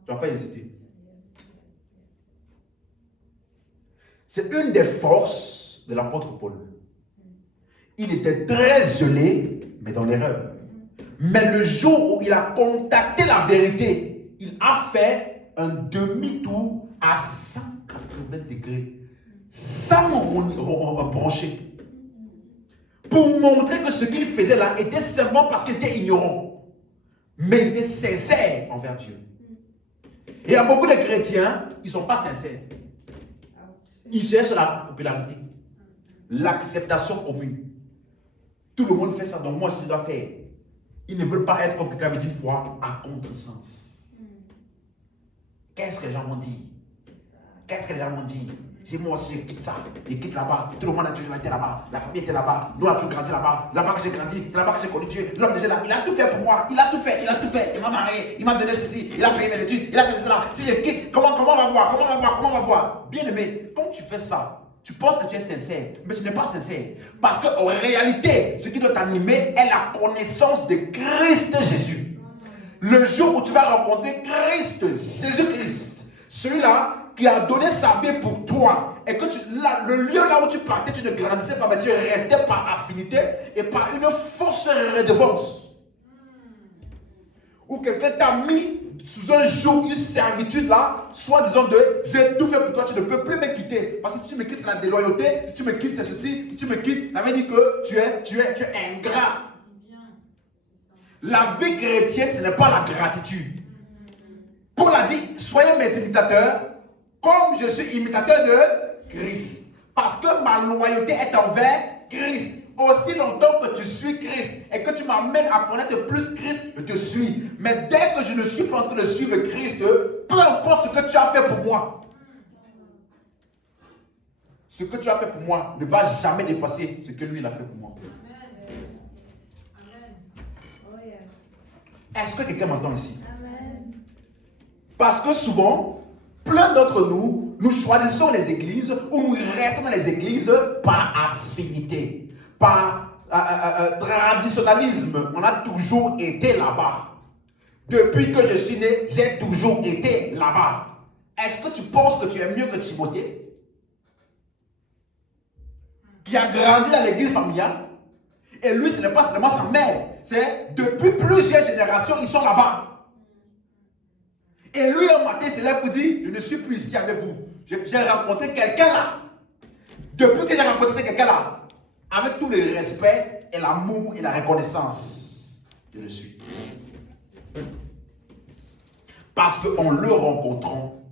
tu ne vas pas hésiter. C'est une des forces de l'apôtre Paul. Il était très zélé, mais dans l'erreur. Mais le jour où il a contacté la vérité, il a fait un demi-tour à 180 degrés, sans brancher, pour montrer que ce qu'il faisait là était seulement parce qu'il était ignorant, mais il était sincère envers Dieu. Et il y a beaucoup de chrétiens, ils ne sont pas sincères. Ils cherchent la popularité, l'acceptation commune. Tout le monde fait ça, donc moi je dois faire. Ils ne veulent pas être comme quelqu'un avec une foi à contresens. Qu'est-ce que les gens m'ont dit? Qu'est-ce que les gens m'ont dit? C'est moi aussi, je quitte ça. Je quitte là-bas. Tout le monde a toujours été là-bas. La famille était là-bas. Nous, on a toujours grandi là-bas. Là-bas que j'ai grandi. C'est là-bas que j'ai connu Dieu. L'homme déjà là. Il a tout fait pour moi. Il a tout fait. Il a tout fait. Il m'a marié. Il m'a donné ceci. Il a payé mes études. Il a fait cela. Si je quitte, comment on va voir? Comment on va voir? Comment on va voir? Bien aimé, quand tu fais ça, tu penses que tu es sincère, mais tu n'es pas sincère. Parce qu'en réalité, ce qui doit t'animer est la connaissance de Christ Jésus. Le jour où tu vas rencontrer Christ, Jésus-Christ, celui-là qui a donné sa vie pour toi, et que le lieu là où tu partais, tu ne grandissais pas, mais tu restais par affinité et par une fausse redevance. Ou quelqu'un t'a mis sous un joug, une servitude là, soit disant de j'ai tout fait pour toi, tu ne peux plus me quitter. Parce que si tu me quittes, c'est la déloyauté, si tu me quittes, c'est ceci, si tu me quittes, ça veut dire que tu es ingrat. La vie chrétienne, ce n'est pas la gratitude. Paul a dit, soyez mes imitateurs, comme je suis imitateur de Christ. Parce que ma loyauté est envers Christ. Aussi longtemps que tu suis Christ et que tu m'amènes à connaître plus Christ, je te suis. Mais dès que je ne suis pas en train de suivre Christ, peu importe ce que tu as fait pour moi, ce que tu as fait pour moi ne va jamais dépasser ce que lui il a fait pour moi. Est-ce que quelqu'un m'entend ici? Amen. Parce que souvent, plein d'entre nous, nous choisissons les églises ou nous restons dans les églises par affinité, par traditionnalisme. On a toujours été là-bas. Depuis que je suis né, j'ai toujours été là-bas. Est-ce que tu penses que tu es mieux que Timothée, qui a grandi dans l'église familiale? Et lui, ce n'est pas seulement sa mère. C'est depuis plusieurs générations, ils sont là-bas. Et lui, un matin, c'est là pour dire, je ne suis plus ici avec vous. J'ai rencontré quelqu'un là. Depuis que j'ai rencontré ce quelqu'un-là, avec tout le respect et l'amour et la reconnaissance, je le suis. Parce qu'en le rencontrant,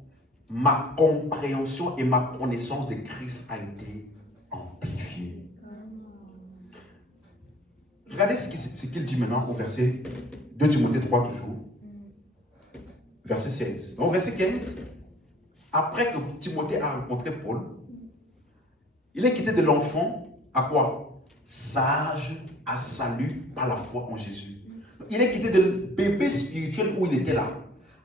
ma compréhension et ma connaissance de Christ a été amplifiée. Regardez ce qu'il dit maintenant au verset 2 Timothée 3 toujours. Verset 16. Donc verset 15. Après que Timothée a rencontré Paul, il est quitté de l'enfant à quoi? Sage à salut par la foi en Jésus. Il est quitté de bébé spirituel où il était là.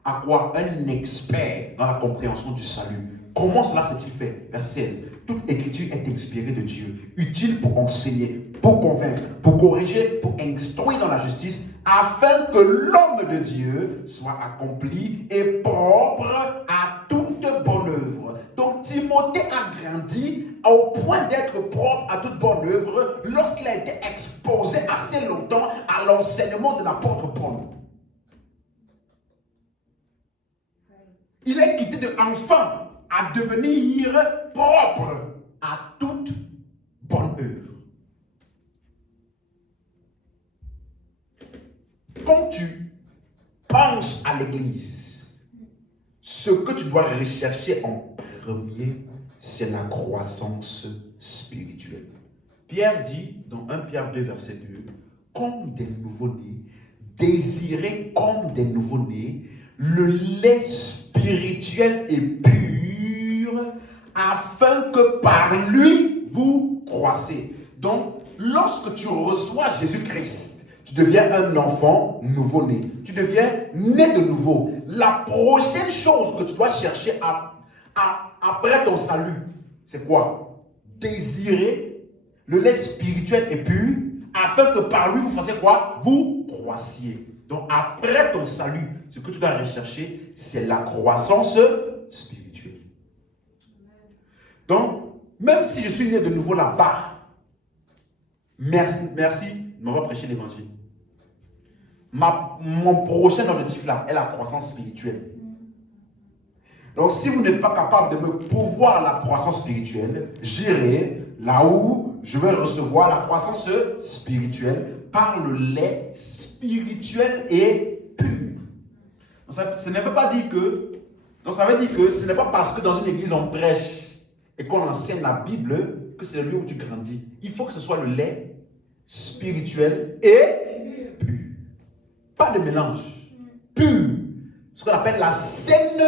À quoi? Un expert dans la compréhension du salut. Comment cela s'est-il fait? Verset 16. Toute écriture est inspirée de Dieu, utile pour enseigner, pour convaincre, pour corriger, pour instruire dans la justice, afin que l'homme de Dieu soit accompli et propre à toute bonne œuvre. Donc Timothée a grandi au point d'être propre à toute bonne œuvre lorsqu'il a été exposé assez longtemps à l'enseignement de l'apôtre Paul. Il est quitté de enfant à devenir propre à toute bonne œuvre. Quand tu penses à l'église, ce que tu dois rechercher en premier, c'est la croissance spirituelle. Pierre dit dans 1 Pierre 2, verset 2, comme des nouveau-nés, désirez comme des nouveau-nés le lait spirituel et pur, afin que par lui vous croissez. Donc, lorsque tu reçois Jésus-Christ, tu deviens un enfant nouveau-né. Tu deviens né de nouveau. La prochaine chose que tu dois chercher après ton salut, c'est quoi? Désirer le lait spirituel et pur, afin que par lui vous fassiez quoi? Vous croissiez. Donc après ton salut, ce que tu dois rechercher, c'est la croissance spirituelle. Donc, même si je suis né de nouveau là-bas, merci de m'avoir prêché l'évangile. Mon prochain objectif là est la croissance spirituelle. Donc si vous n'êtes pas capable de me pourvoir la croissance spirituelle, j'irai là où je vais recevoir la croissance spirituelle par le lait spirituel et pur. Donc, ça ne veut pas dire que, donc ça veut dire que ce n'est pas parce que dans une église on prêche et qu'on enseigne la Bible que c'est le lieu où tu grandis. Il faut que ce soit le lait spirituel et pur. Pas de mélange. Pur. Ce qu'on appelle la saine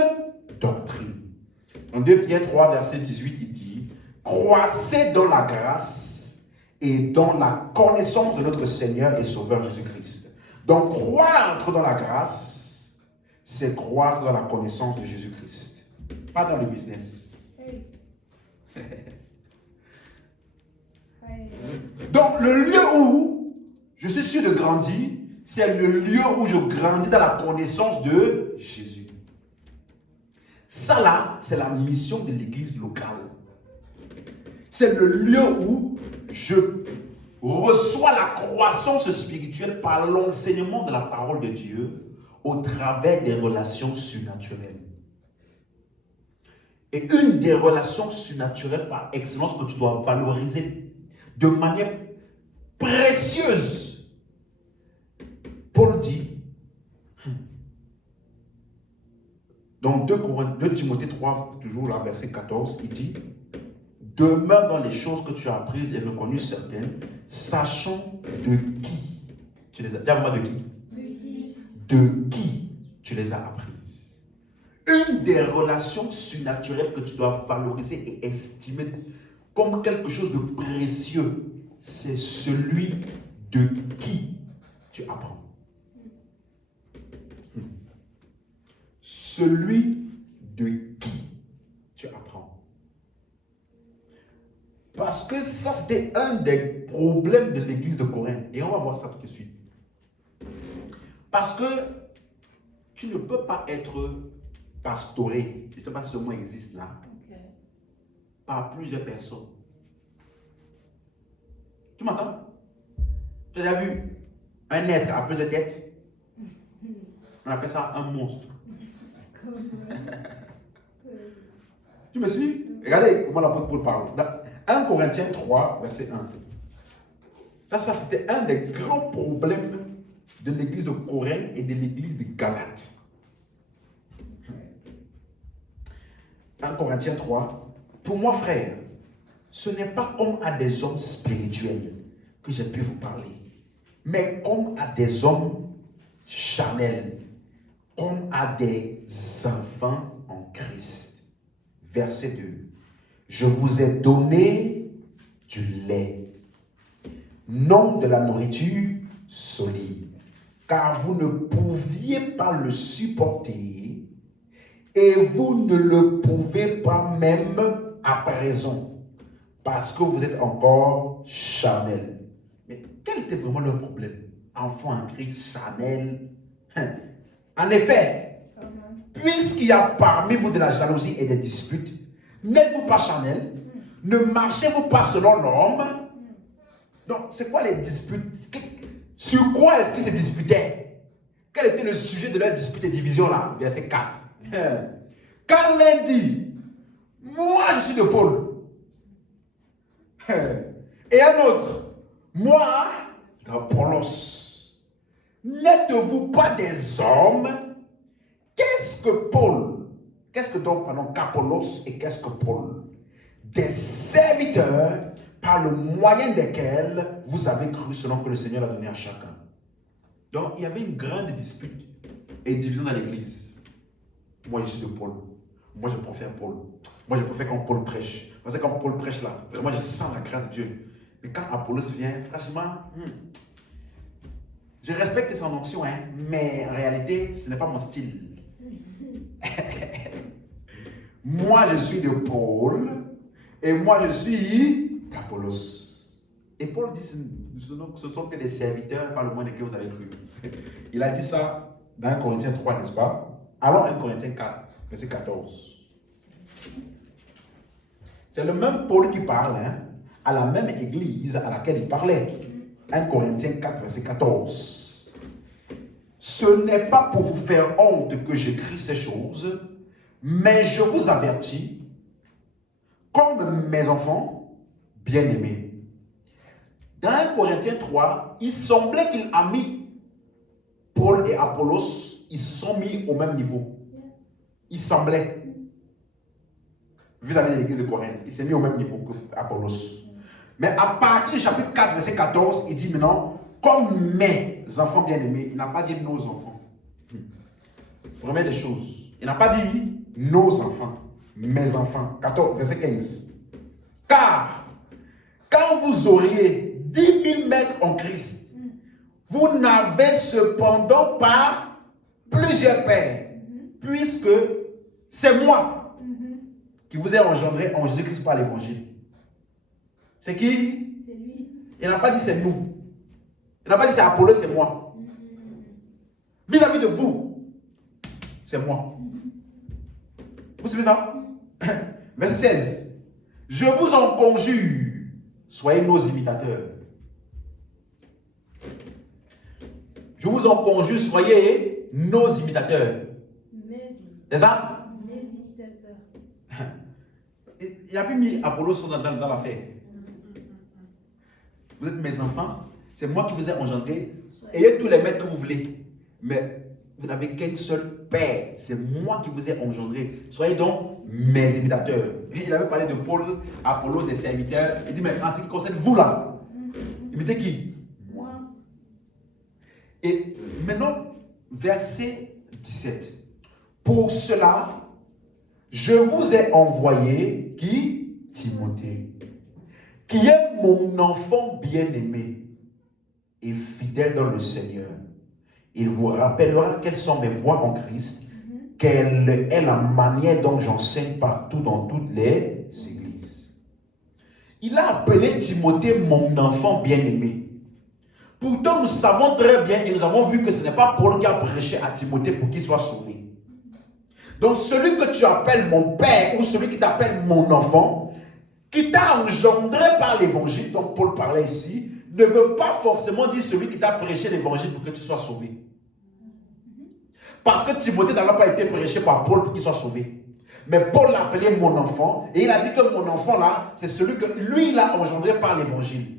doctrine. En 2 Pierre 3, verset 18, il croissez dans la grâce et dans la connaissance de notre Seigneur et Sauveur Jésus-Christ. Donc, croître dans la grâce, c'est croître dans la connaissance de Jésus-Christ. Pas dans le business. Donc, le lieu où je suis sûr de grandir, c'est le lieu où je grandis dans la connaissance de Jésus. Ça là, c'est la mission de l'église locale. C'est le lieu où je reçois la croissance spirituelle par l'enseignement de la parole de Dieu au travers des relations surnaturelles. Et une des relations surnaturelles par excellence que tu dois valoriser de manière précieuse, Paul dit, dans 2 Timothée 3, toujours là, verset 14, il dit, demeure dans les choses que tu as apprises et reconnues certaines, sachant de qui tu les as. Dis-moi de qui? De qui tu les as apprises. Une des relations surnaturelles que tu dois valoriser et estimer comme quelque chose de précieux, c'est celui de qui tu apprends. Celui de qui tu apprends. Parce que ça, c'était un des problèmes de l'église de Corinthe. Et on va voir ça tout de suite. Parce que tu ne peux pas être pastoré, je ne sais pas si ce mot existe là, par plusieurs personnes. Tu m'entends? Tu as déjà vu un être à plusieurs têtes? On appelle ça un monstre. Tu me suis? Regardez comment l'apôtre Paul parle. Dans 1 Corinthiens 3, verset 1. Ça c'était un des grands problèmes de l'église de Corinthe et de l'église de Galate. 1 Corinthiens 3. Pour moi, frère, ce n'est pas comme à des hommes spirituels que j'ai pu vous parler, mais comme à des hommes charnels, comme à des enfants en Christ. Verset 2. Je vous ai donné du lait, non de la nourriture solide, car vous ne pouviez pas le supporter et vous ne le pouvez pas même à présent, parce que vous êtes encore charnel. Mais quel était vraiment leur problème? Enfant en Christ, charnel. En effet, puisqu'il y a parmi vous de la jalousie et des disputes, n'êtes-vous pas charnel? Ne marchez-vous pas selon l'homme? Donc, c'est quoi les disputes? Sur quoi est-ce qu'ils se disputaient? Quel était le sujet de leur dispute et division là? Verset 4. Quand l'un dit, moi je suis de Paul, et un autre, moi d'Apollos, n'êtes-vous pas des hommes? Qu'est-ce que Paul? Qu'est-ce que donc, pardon, qu'Apollos et qu'est-ce que Paul? Des serviteurs par le moyen desquels vous avez cru selon que le Seigneur l'a donné à chacun. Donc, il y avait une grande dispute et division dans l'église. Moi, je suis de Paul. Moi, je préfère Paul. Moi, je préfère quand Paul prêche. Parce que quand Paul prêche là, vraiment, je sens la grâce de Dieu. Mais quand Apollos vient, franchement, je respecte son onction, hein, mais en réalité, ce n'est pas mon style. Moi, je suis de Paul et moi, je suis d'Apollos. Et Paul dit, ce sont que des serviteurs par le moyen desquels vous avez cru. Il a dit ça dans 1 Corinthiens 3, n'est-ce pas? Alors 1 Corinthiens 4, verset 14. C'est le même Paul qui parle, hein, à la même église à laquelle il parlait. 1 Corinthiens 4, verset 14. Ce n'est pas pour vous faire honte que j'écris ces choses, mais je vous avertis, comme mes enfants bien-aimés. Dans 1 Corinthiens 3, il semblait qu'il a mis Paul et Apollos, ils se sont mis au même niveau. Il semblait. Vis-à-vis de l'église de Corinthe, il s'est mis au même niveau que Apollos. Mais à partir du chapitre 4, verset 14, il dit maintenant, comme mes enfants bien-aimés, il n'a pas dit nos enfants. Première des choses, il n'a pas dit nos enfants, mes enfants. 14, verset 15. Car quand vous auriez 10 000 maîtres en Christ, vous n'avez cependant pas plusieurs pères, puisque c'est moi qui vous ai engendré en Jésus-Christ par l'évangile. C'est qui? C'est lui. Il n'a pas dit c'est nous. Il n'a pas dit c'est Apollo, c'est moi. Vis-à-vis de vous, c'est moi. Vous suivez ça? Verset 16. Je vous en conjure, soyez nos imitateurs. Je vous en conjure, soyez nos imitateurs. C'est ça? Mes imitateurs. Il a plus mis Apollo dans l'affaire. Vous êtes mes enfants, c'est moi qui vous ai engendré. Ayez tous les maîtres que vous voulez. Mais vous n'avez qu'un seul Père. C'est moi qui vous ai engendré. Soyez donc mes imitateurs. Il avait parlé de Paul, Apollo, des serviteurs. Il dit, mais en ce qui concerne vous là, imitez qui? Moi. Et maintenant, verset 17. Pour cela, je vous ai envoyé qui? Timothée, qui est mon enfant bien-aimé et fidèle dans le Seigneur. Il vous rappellera quelles sont mes voies en Christ, quelle est la manière dont j'enseigne partout dans toutes les églises. Il a appelé Timothée mon enfant bien-aimé. Pourtant, nous savons très bien et nous avons vu que ce n'est pas Paul qui a prêché à Timothée pour qu'il soit sauvé. Donc, celui que tu appelles mon père ou celui qui t'appelle mon enfant, qui t'a engendré par l'évangile, dont Paul parlait ici, ne veut pas forcément dire celui qui t'a prêché l'évangile pour que tu sois sauvé. Parce que Timothée n'avait pas été prêché par Paul pour qu'il soit sauvé. Mais Paul l'a appelé mon enfant et il a dit que mon enfant là, c'est celui que lui il a engendré par l'évangile.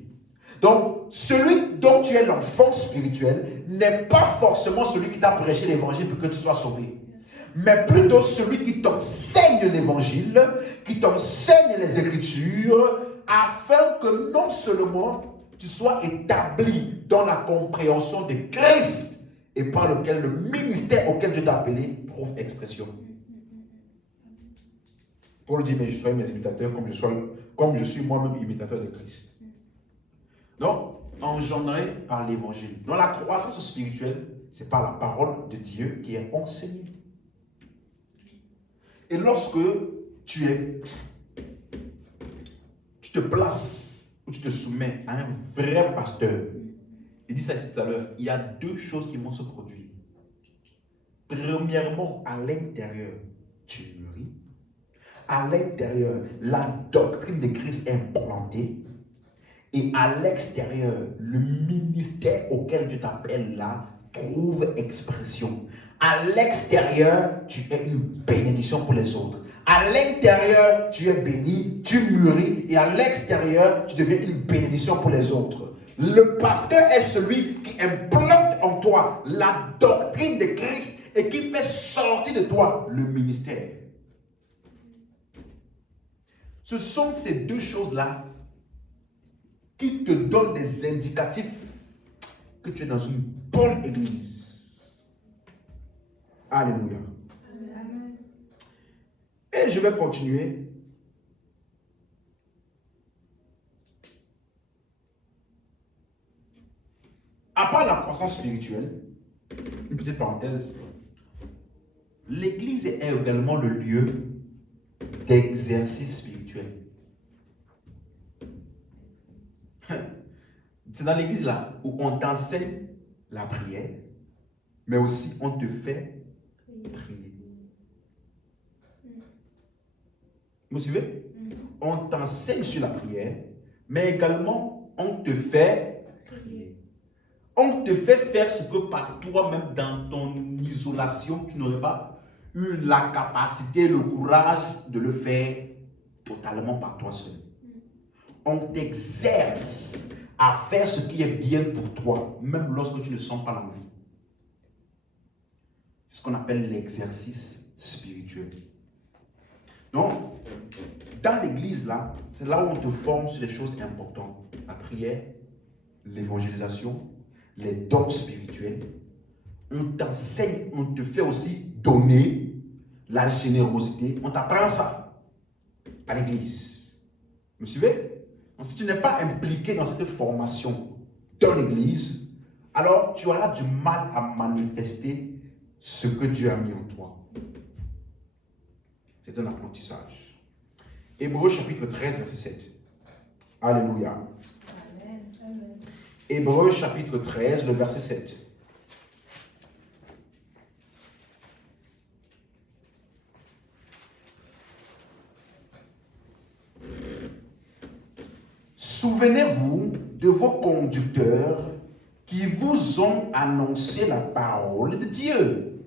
Donc, celui dont tu es l'enfant spirituel n'est pas forcément celui qui t'a prêché l'évangile pour que tu sois sauvé. Mais plutôt celui qui t'enseigne l'évangile, qui t'enseigne les Écritures, afin que non seulement tu sois établi dans la compréhension de Christ et par lequel le ministère auquel Dieu t'a appelé trouve expression. Paul dit, mais je sois mes imitateurs comme je suis moi-même imitateur de Christ. Donc, engendré par l'évangile. Donc, la croissance spirituelle, c'est par la parole de Dieu qui est enseignée. Et lorsque tu te places ou tu te soumets à un vrai pasteur, il dit ça ici tout à l'heure, il y a deux choses qui vont se produire. Premièrement, à l'intérieur, tu mûris. À l'intérieur, la doctrine de Christ est implantée. Et à l'extérieur, le ministère auquel tu t'appelles là trouve expression. À l'extérieur, tu es une bénédiction pour les autres. À l'intérieur, tu es béni, tu mûris. Et à l'extérieur, tu deviens une bénédiction pour les autres. Le pasteur est celui qui implante en toi la doctrine de Christ et qui fait sortir de toi le ministère. Ce sont ces deux choses-là qui te donnent des indicatifs que tu es dans une bonne église. Alléluia. Amen. Et je vais continuer. À part la croissance spirituelle, une petite parenthèse, l'église est également le lieu d'exercice spirituel. C'est dans l'église là où on t'enseigne la prière, mais aussi on te fait prier. Vous suivez? On t'enseigne sur la prière, mais également on te fait prier. On te fait faire ce que par toi-même dans ton isolation, tu n'aurais pas eu la capacité, le courage de le faire totalement par toi seul. On t'exerce à faire ce qui est bien pour toi, même lorsque tu ne sens pas l'envie. C'est ce qu'on appelle l'exercice spirituel. Donc, dans l'église là, c'est là où on te forme sur les choses importantes. La prière, l'évangélisation, les dons spirituels. On t'enseigne, on te fait aussi donner la générosité. On t'apprend ça à l'église. Me suivez? Donc, si tu n'es pas impliqué dans cette formation dans l'église, alors tu auras du mal à manifester ce que Dieu a mis en toi. C'est un apprentissage. Hébreux chapitre 13, verset 7. Alléluia. Amen. Amen. Hébreux chapitre 13, le verset 7. Souvenez-vous de vos conducteurs qui vous ont annoncé la parole de Dieu.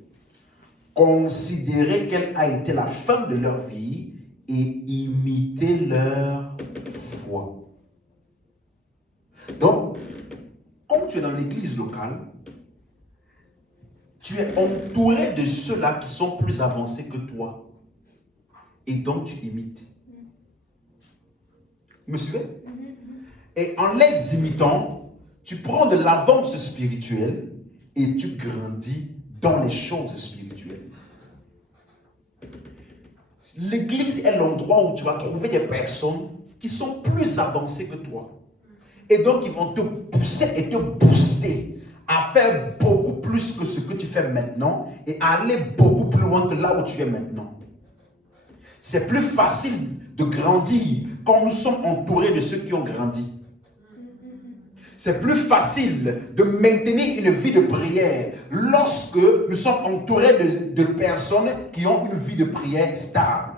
Considérez quelle a été la fin de leur vie et imitez leur foi. Donc, comme tu es dans l'église locale, tu es entouré de ceux-là qui sont plus avancés que toi. Et donc, tu imites. Vous me suivez? Et en les imitant, tu prends de l'avance spirituelle et tu grandis dans les choses spirituelles. L'église est l'endroit où tu vas trouver des personnes qui sont plus avancées que toi. Et donc, ils vont te pousser et te booster à faire beaucoup plus que ce que tu fais maintenant et à aller beaucoup plus loin que là où tu es maintenant. C'est plus facile de grandir quand nous sommes entourés de ceux qui ont grandi. C'est plus facile de maintenir une vie de prière lorsque nous sommes entourés de personnes qui ont une vie de prière stable.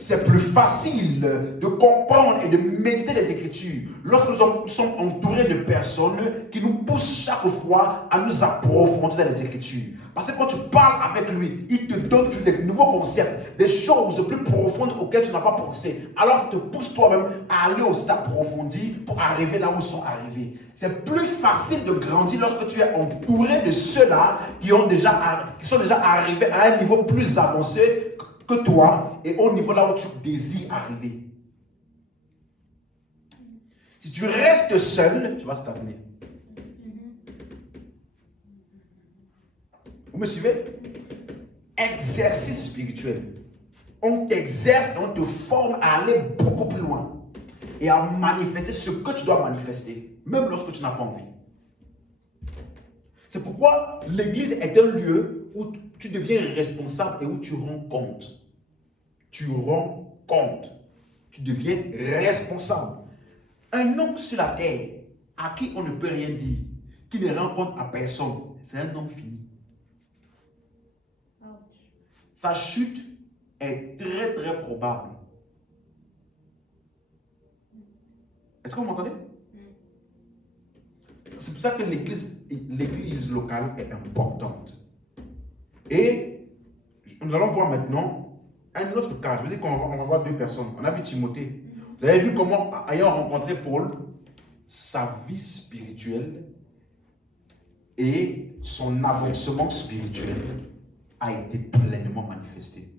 C'est plus facile de comprendre et de méditer les Écritures lorsque nous sommes entourés de personnes qui nous poussent chaque fois à nous approfondir dans les Écritures. Parce que quand tu parles avec lui, il te donne des nouveaux concepts, des choses plus profondes auxquelles tu n'as pas pensé. Alors il te pousse toi-même à aller au stade approfondi pour arriver là où ils sont arrivés. C'est plus facile de grandir lorsque tu es entouré de ceux-là qui sont déjà arrivés à un niveau plus avancé que toi et au niveau là où tu désires arriver. Si tu restes seul, tu vas stagner. Vous me suivez? Exercice spirituel. On t'exerce et on te forme à aller beaucoup plus loin et à manifester ce que tu dois manifester, même lorsque tu n'as pas envie. C'est pourquoi l'église est un lieu où tu deviens responsable et où tu rends compte. Tu rends compte. Tu deviens responsable. Un homme sur la terre à qui on ne peut rien dire, qui ne rend compte à personne, c'est un homme fini. Sa chute est très très probable. Est-ce que vous m'entendez? C'est pour ça que l'église locale est importante. Et nous allons voir maintenant un autre cas. Je veux dire qu'on va voir deux personnes. On a vu Timothée. Vous avez vu comment, ayant rencontré Paul, sa vie spirituelle et son avancement spirituel a été pleinement manifesté.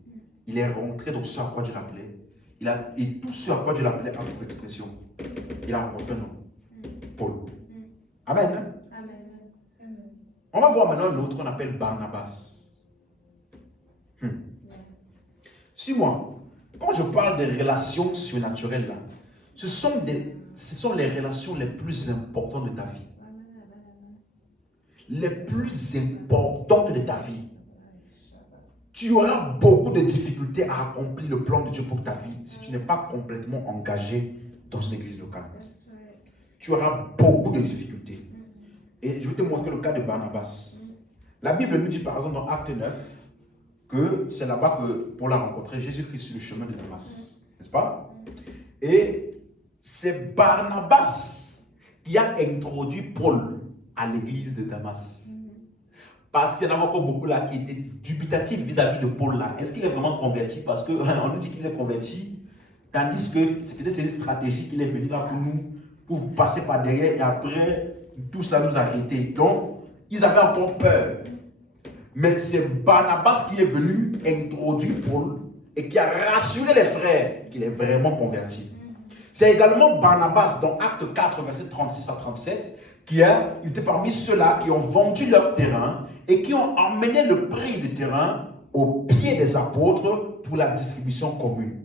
Il est rentré dans ce à quoi Dieu l'appelait. Et tout ce à quoi Dieu l'appelait a trouvé expression. Il a rencontré un homme, Paul. Amen. Hein? Amen. On va voir maintenant un autre qu'on appelle Barnabas. Suis-moi. Quand je parle des relations surnaturelles, là, ce sont les relations les plus importantes de ta vie. Les plus importantes de ta vie. Tu auras beaucoup de difficultés à accomplir le plan de Dieu pour ta vie si tu n'es pas complètement engagé dans une église locale. Tu auras beaucoup de difficultés. Et je vais te montrer le cas de Barnabas. La Bible nous dit par exemple dans Acte 9 que c'est là-bas que Paul a rencontré Jésus-Christ sur le chemin de Damas. N'est-ce pas? Et c'est Barnabas qui a introduit Paul à l'église de Damas. Parce qu'il y en a encore beaucoup là qui étaient dubitatifs vis-à-vis de Paul là. Est-ce qu'il est vraiment converti? Parce qu'on nous dit qu'il est converti, tandis que c'est peut-être une stratégie qu'il est venu là pour nous, pour passer par derrière et après tout cela nous arrêter. Donc, ils avaient encore peur. Mais c'est Barnabas qui est venu introduire Paul et qui a rassuré les frères qu'il est vraiment converti. C'est également Barnabas dans Acte 4, verset 36 à 37, qui était parmi ceux-là qui ont vendu leur terrain et qui ont emmené le prix du terrain aux pieds des apôtres pour la distribution commune.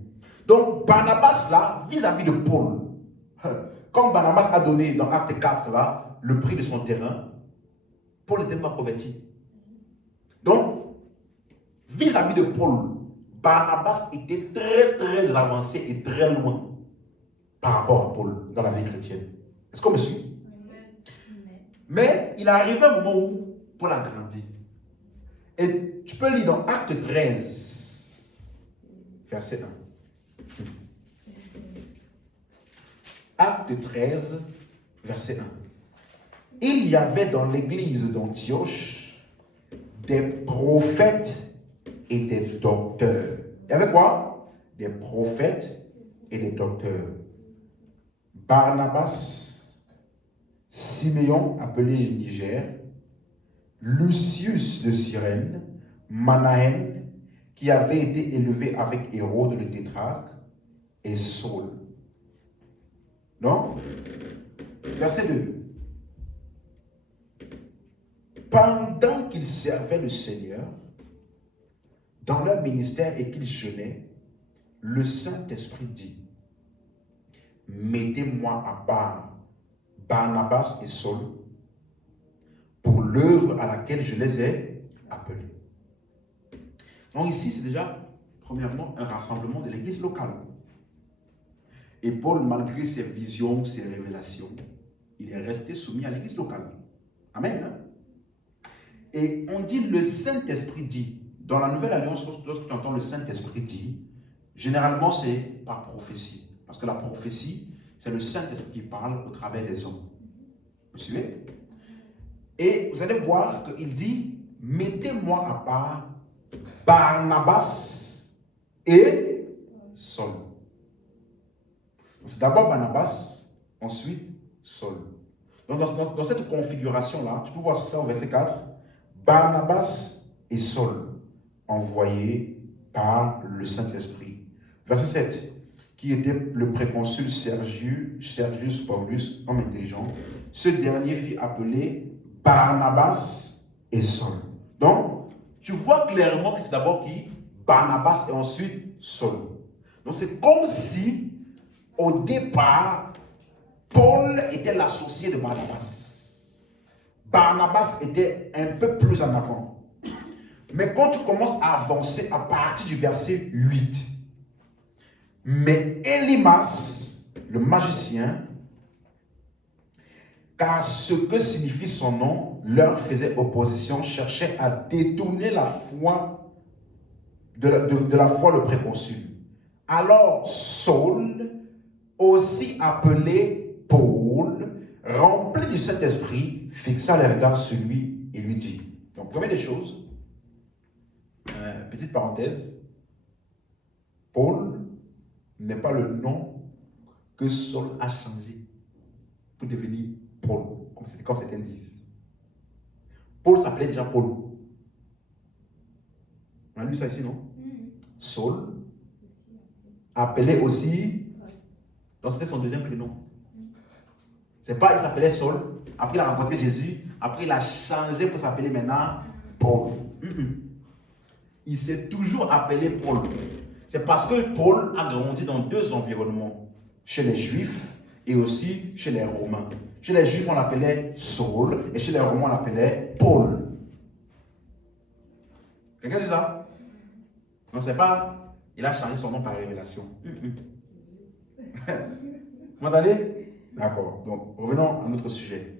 Donc, Barnabas, là, vis-à-vis de Paul, comme Barnabas a donné dans Acte 4, là, le prix de son terrain, Paul n'était pas converti. Donc, vis-à-vis de Paul, Barnabas était très, très avancé et très loin par rapport à Paul dans la vie chrétienne. Est-ce qu'on me suit? Mais il est arrivé un moment où Paul a grandi. Et tu peux lire dans Acte 13, verset 1. Acte 13, verset 1. Il y avait dans l'église d'Antioche des prophètes et des docteurs. Il y avait quoi? Des prophètes et des docteurs. Barnabas, Siméon, appelé Niger, Lucius de Cyrène, Manahen, qui avait été élevé avec Hérode le tétrarque, et Saul. Non? Verset 2. Pendant qu'ils servaient le Seigneur, dans leur ministère et qu'ils jeûnaient, le Saint-Esprit dit, mettez-moi à part Barnabas et Saul pour l'œuvre à laquelle je les ai appelés. Donc ici, c'est déjà, premièrement, un rassemblement de l'église locale. Et Paul, malgré ses visions, ses révélations, il est resté soumis à l'église locale. Amen. Hein? Et on dit le Saint-Esprit dit. Dans la Nouvelle Alliance, lorsque tu entends le Saint-Esprit dit, généralement c'est par prophétie. Parce que la prophétie, c'est le Saint-Esprit qui parle au travers des hommes. Vous suivez? Et vous allez voir qu'il dit, mettez-moi à part Barnabas et Saul. C'est d'abord Barnabas, ensuite Saul. Donc dans cette configuration-là, tu peux voir ça au verset 4, Barnabas et Saul, envoyés par le Saint-Esprit. Verset 7, qui était le préconsul Sergius Paulus, homme intelligent, ce dernier fit appeler Barnabas et Saul. Donc, tu vois clairement que c'est d'abord qui? Barnabas et ensuite Saul. Donc c'est comme si, au départ, Paul était l'associé de Barnabas. Barnabas était un peu plus en avant. Mais quand tu commences à avancer à partir du verset 8, mais Élymas, le magicien, car ce que signifie son nom, leur faisait opposition, cherchait à détourner la foi de la foi le préconsul. Alors Saul, aussi appelé Paul, rempli du Saint-Esprit, fixa les regards sur lui et lui dit. Donc, première des choses, petite parenthèse, Paul n'est pas le nom que Saul a changé pour devenir Paul, comme certains disent. Paul s'appelait déjà Paul. On a lu ça ici, non? Saul, appelé aussi, donc c'était son deuxième prénom. C'est pas, il s'appelait Saul, après il a rencontré Jésus, après il a changé pour s'appeler maintenant Paul. Il s'est toujours appelé Paul. C'est parce que Paul a grandi dans deux environnements, chez les Juifs et aussi chez les Romains. Chez les Juifs, on l'appelait Saul, et chez les Romains, on l'appelait Paul. Quelqu'un dit ça? Non, c'est pas, il a changé son nom par révélation. Vous m'entendez? D'accord. Donc, revenons à notre sujet.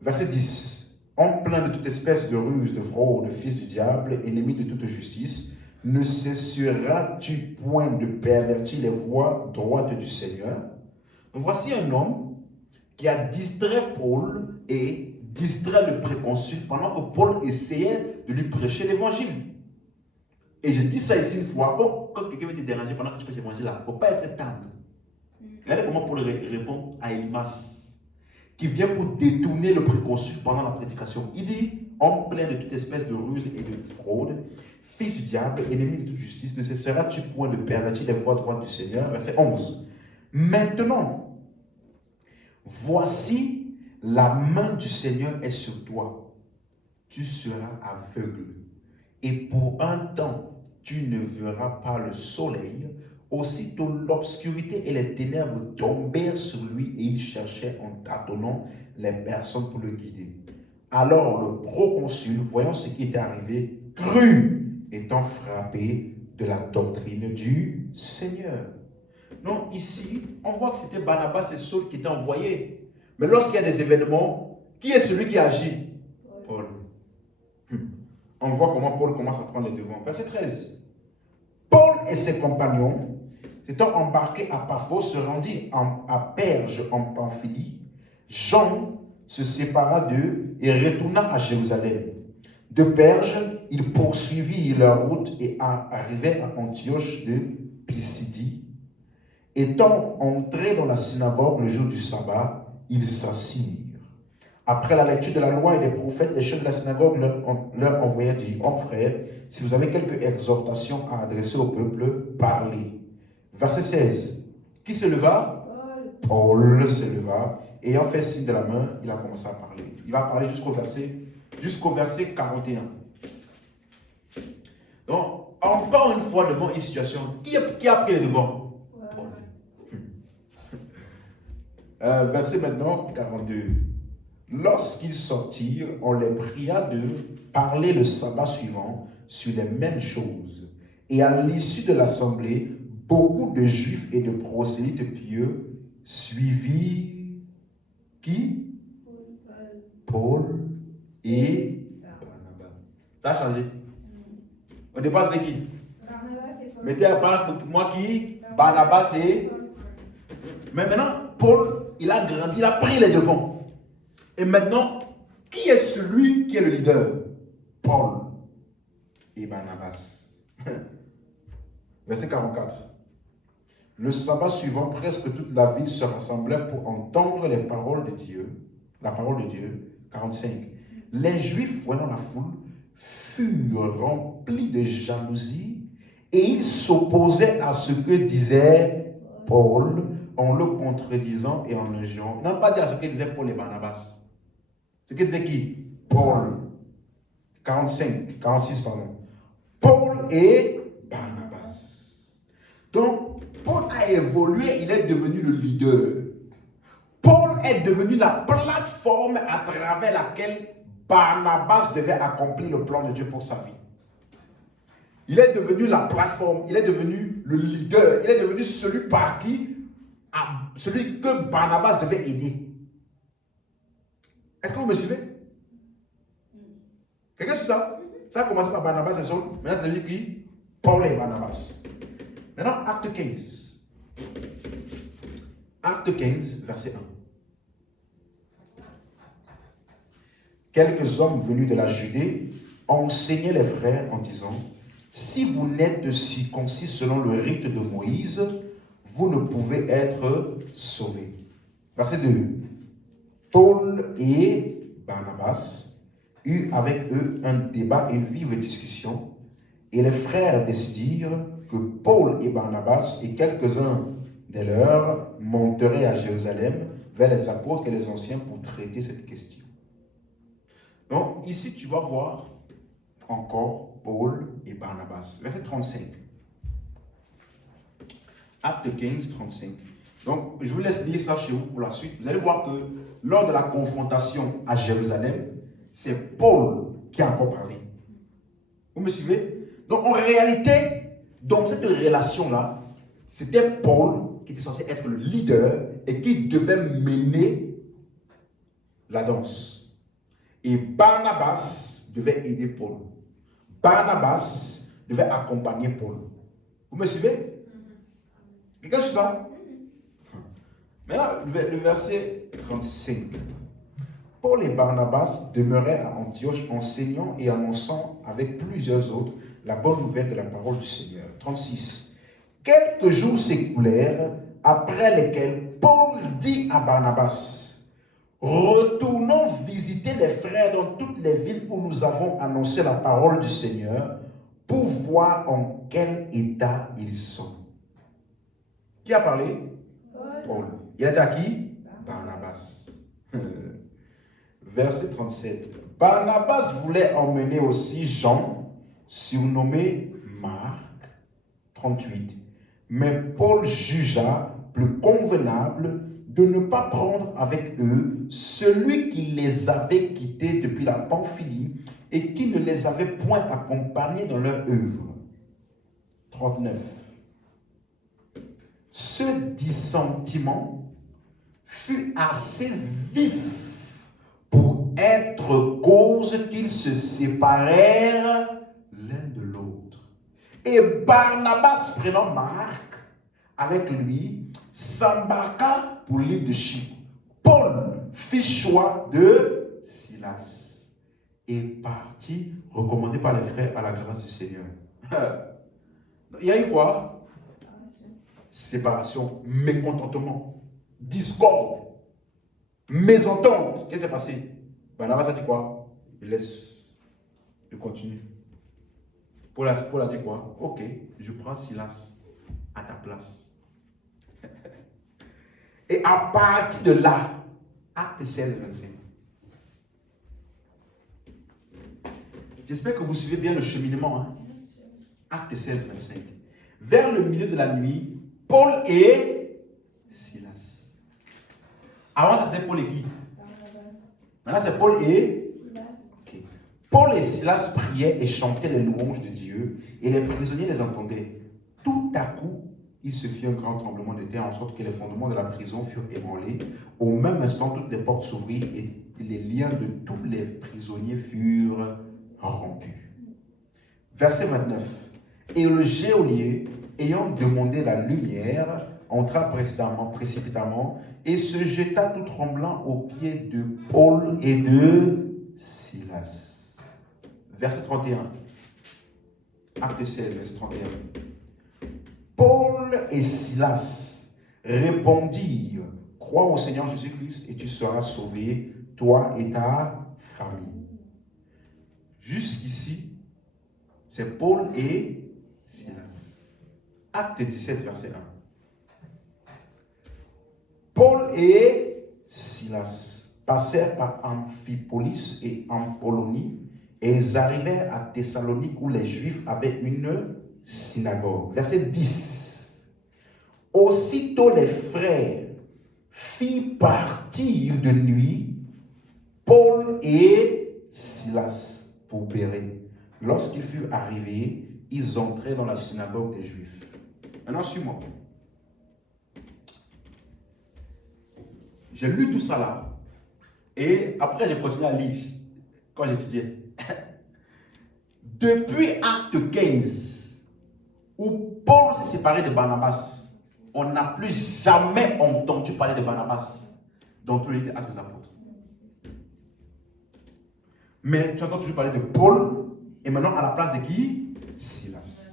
Verset 10. Homme plein de toute espèce de ruse, de fraude, de fils du diable, ennemi de toute justice, ne cesseras-tu point de pervertir les voies droites du Seigneur? Voici un homme qui a distrait Paul et distrait le préconsul pendant que Paul essayait de lui prêcher l'évangile. Et je dis ça ici une fois, quand quelqu'un veut te déranger pendant que tu prêches l'évangile, il ne faut pas être tendre. Regardez comment Paul répond à Élymas, qui vient pour détourner le préconsul pendant la prédication. Il dit, homme plein de toute espèce de ruse et de fraude, fils du diable, ennemi de toute justice, ne cesseras-tu point de pervertir les voies droites du Seigneur? Verset 11. Maintenant, voici la main du Seigneur est sur toi. Tu seras aveugle. Et pour un temps, tu ne verras pas le soleil Aussitôt l'obscurité et les ténèbres tombèrent sur lui et il cherchait en tâtonnant les personnes pour le guider. Alors le proconsul, voyant ce qui était arrivé, crut, étant frappé de la doctrine du Seigneur. Non, ici, on voit que c'était Barnabas et Saul qui étaient envoyés. Mais lorsqu'il y a des événements, qui est celui qui agit? Paul. On voit comment Paul commence à prendre les devants. Verset 13. Paul et ses compagnons, s'étant embarqués à Paphos, se rendit à Perge en Pamphylie. Jean se sépara d'eux et retourna à Jérusalem. De Perge, ils poursuivirent leur route et arrivaient à Antioche de Pisidie. Étant entrés dans la synagogue le jour du sabbat, ils s'assirent. Après la lecture de la loi et des prophètes, les chefs de la synagogue leur envoyèrent dire: Hommes frères, si vous avez quelque exhortation à adresser au peuple, parlez. Verset 16. Qui se leva? Paul se leva, et ayant fait signe de la main, il a commencé à parler. Il va parler jusqu'au verset 41. Donc, encore une fois, devant une situation, qui a pris les devants? Paul. Verset maintenant 42. Lorsqu'ils sortirent, on les pria de parler le sabbat suivant sur les mêmes choses. Et à l'issue de l'assemblée, beaucoup de juifs et de prosélytes pieux suivirent qui? Paul et Barnabas. Ça a changé. Au départ, c'était qui? Mettez à part moi qui? Barnabas et... Mais maintenant, Paul, il a grandi, il a pris les devants. Et maintenant, qui est celui qui est le leader? Paul et Barnabas. Verset 44. Le sabbat suivant, presque toute la ville se rassemblait pour entendre les paroles de Dieu. La parole de Dieu. 45. Les Juifs, voyant la foule, furent remplis de jalousie et ils s'opposaient à ce que disait Paul en le contredisant et en le jugeant. Non, pas dire à ce que disaient Paul et Barnabas. Ce que disait qui? Paul. 46, pardon. Paul et Barnabas. Donc, Paul a évolué, il est devenu le leader. Paul est devenu la plateforme à travers laquelle Barnabas devait accomplir le plan de Dieu pour sa vie. Il est devenu la plateforme, il est devenu le leader, il est devenu celui par qui, celui que Barnabas devait aider. Est-ce que vous me suivez? Quelqu'un suit ça? Ça a commencé par Barnabas et Saul. Maintenant, c'est qui? Paul et Barnabas. Maintenant, acte 15. Acte 15, verset 1. Quelques hommes venus de la Judée enseignaient les frères en disant: si vous n'êtes circoncis selon le rite de Moïse, vous ne pouvez être sauvés. Verset 2. Paul et Barnabas eurent avec eux un débat et une vive discussion, et les frères décidirent que Paul et Barnabas et quelques-uns des leurs monteraient à Jérusalem vers les apôtres et les anciens pour traiter cette question. Donc ici tu vas voir encore Paul et Barnabas. Verset 35. Acte 15, 35. Donc, je vous laisse lire ça chez vous pour la suite. Vous allez voir que lors de la confrontation à Jérusalem, c'est Paul qui a encore parlé. Vous me suivez? Donc, en réalité, dans cette relation-là, c'était Paul qui était censé être le leader et qui devait mener la danse. Et Barnabas devait aider Paul. Barnabas devait accompagner Paul. Vous me suivez? Quelqu'un suit ça? Maintenant, le verset 35. Paul et Barnabas demeuraient à Antioche enseignant et annonçant avec plusieurs autres la bonne nouvelle de la parole du Seigneur. 36. Quelques jours s'écoulèrent après lesquels Paul dit à Barnabas: retournons visiter les frères dans toutes les villes où nous avons annoncé la parole du Seigneur pour voir en quel état ils sont. Qui a parlé? Paul. Il a dit à qui? Barnabas. Verset 37. Barnabas voulait emmener aussi Jean, surnommé Marc. 38. Mais Paul jugea plus convenable de ne pas prendre avec eux celui qui les avait quittés depuis la Pamphylie et qui ne les avait point accompagnés dans leur œuvre. 39. Ce dissentiment fut assez vif pour être cause qu'ils se séparèrent l'un de l'autre. Et Barnabas, prenant Marc avec lui, s'embarqua pour l'île de Chypre. Paul fit choix de Silas et partit, recommandé par les frères à la grâce du Seigneur. Il y a eu quoi? Séparation, mécontentement, discorde, mésentente. Qu'est-ce qui s'est passé? Barnabas a dit quoi? Il laisse, il continue. Paul a dit quoi? Ok, je prends Silas à ta place. Et à partir de là, acte 16, 25. J'espère que vous suivez bien le cheminement. Hein? Acte 16, 25. Vers le milieu de la nuit, Paul et Silas. Avant ça, c'était Paul et qui? Maintenant, c'est Paul et Silas. Okay. Paul et Silas priaient et chantaient les louanges de Dieu, et les prisonniers les entendaient. Tout à coup, il se fit un grand tremblement de terre, en sorte que les fondements de la prison furent ébranlés. Au même instant, toutes les portes s'ouvrirent et les liens de tous les prisonniers furent rompus. Verset 29. Et le geôlier, ayant demandé la lumière, entra précipitamment et se jeta tout tremblant aux pieds de Paul et de Silas. Verset 31. Acte 16, verset 31. Paul et Silas répondirent, crois au Seigneur Jésus-Christ et tu seras sauvé, toi et ta famille. Jusqu'ici, c'est Paul et Silas. Acte 17, verset 1. Paul et Silas passèrent par Amphipolis et Apollonie et ils arrivèrent à Thessalonique où les Juifs avaient une synagogue. Verset 10. Aussitôt les frères firent partir de nuit Paul et Silas pour Bérée. Lorsqu'ils furent arrivés, ils entraient dans la synagogue des Juifs. Maintenant, suis-moi. J'ai lu tout ça là. Et après, j'ai continué à lire quand j'étudiais. Depuis acte 15, où Paul s'est séparé de Barnabas, on n'a plus jamais entendu parler de Barnabas dans tous les actes des apôtres. Mais tu entends toujours parler de Paul, et maintenant à la place de qui? Silas.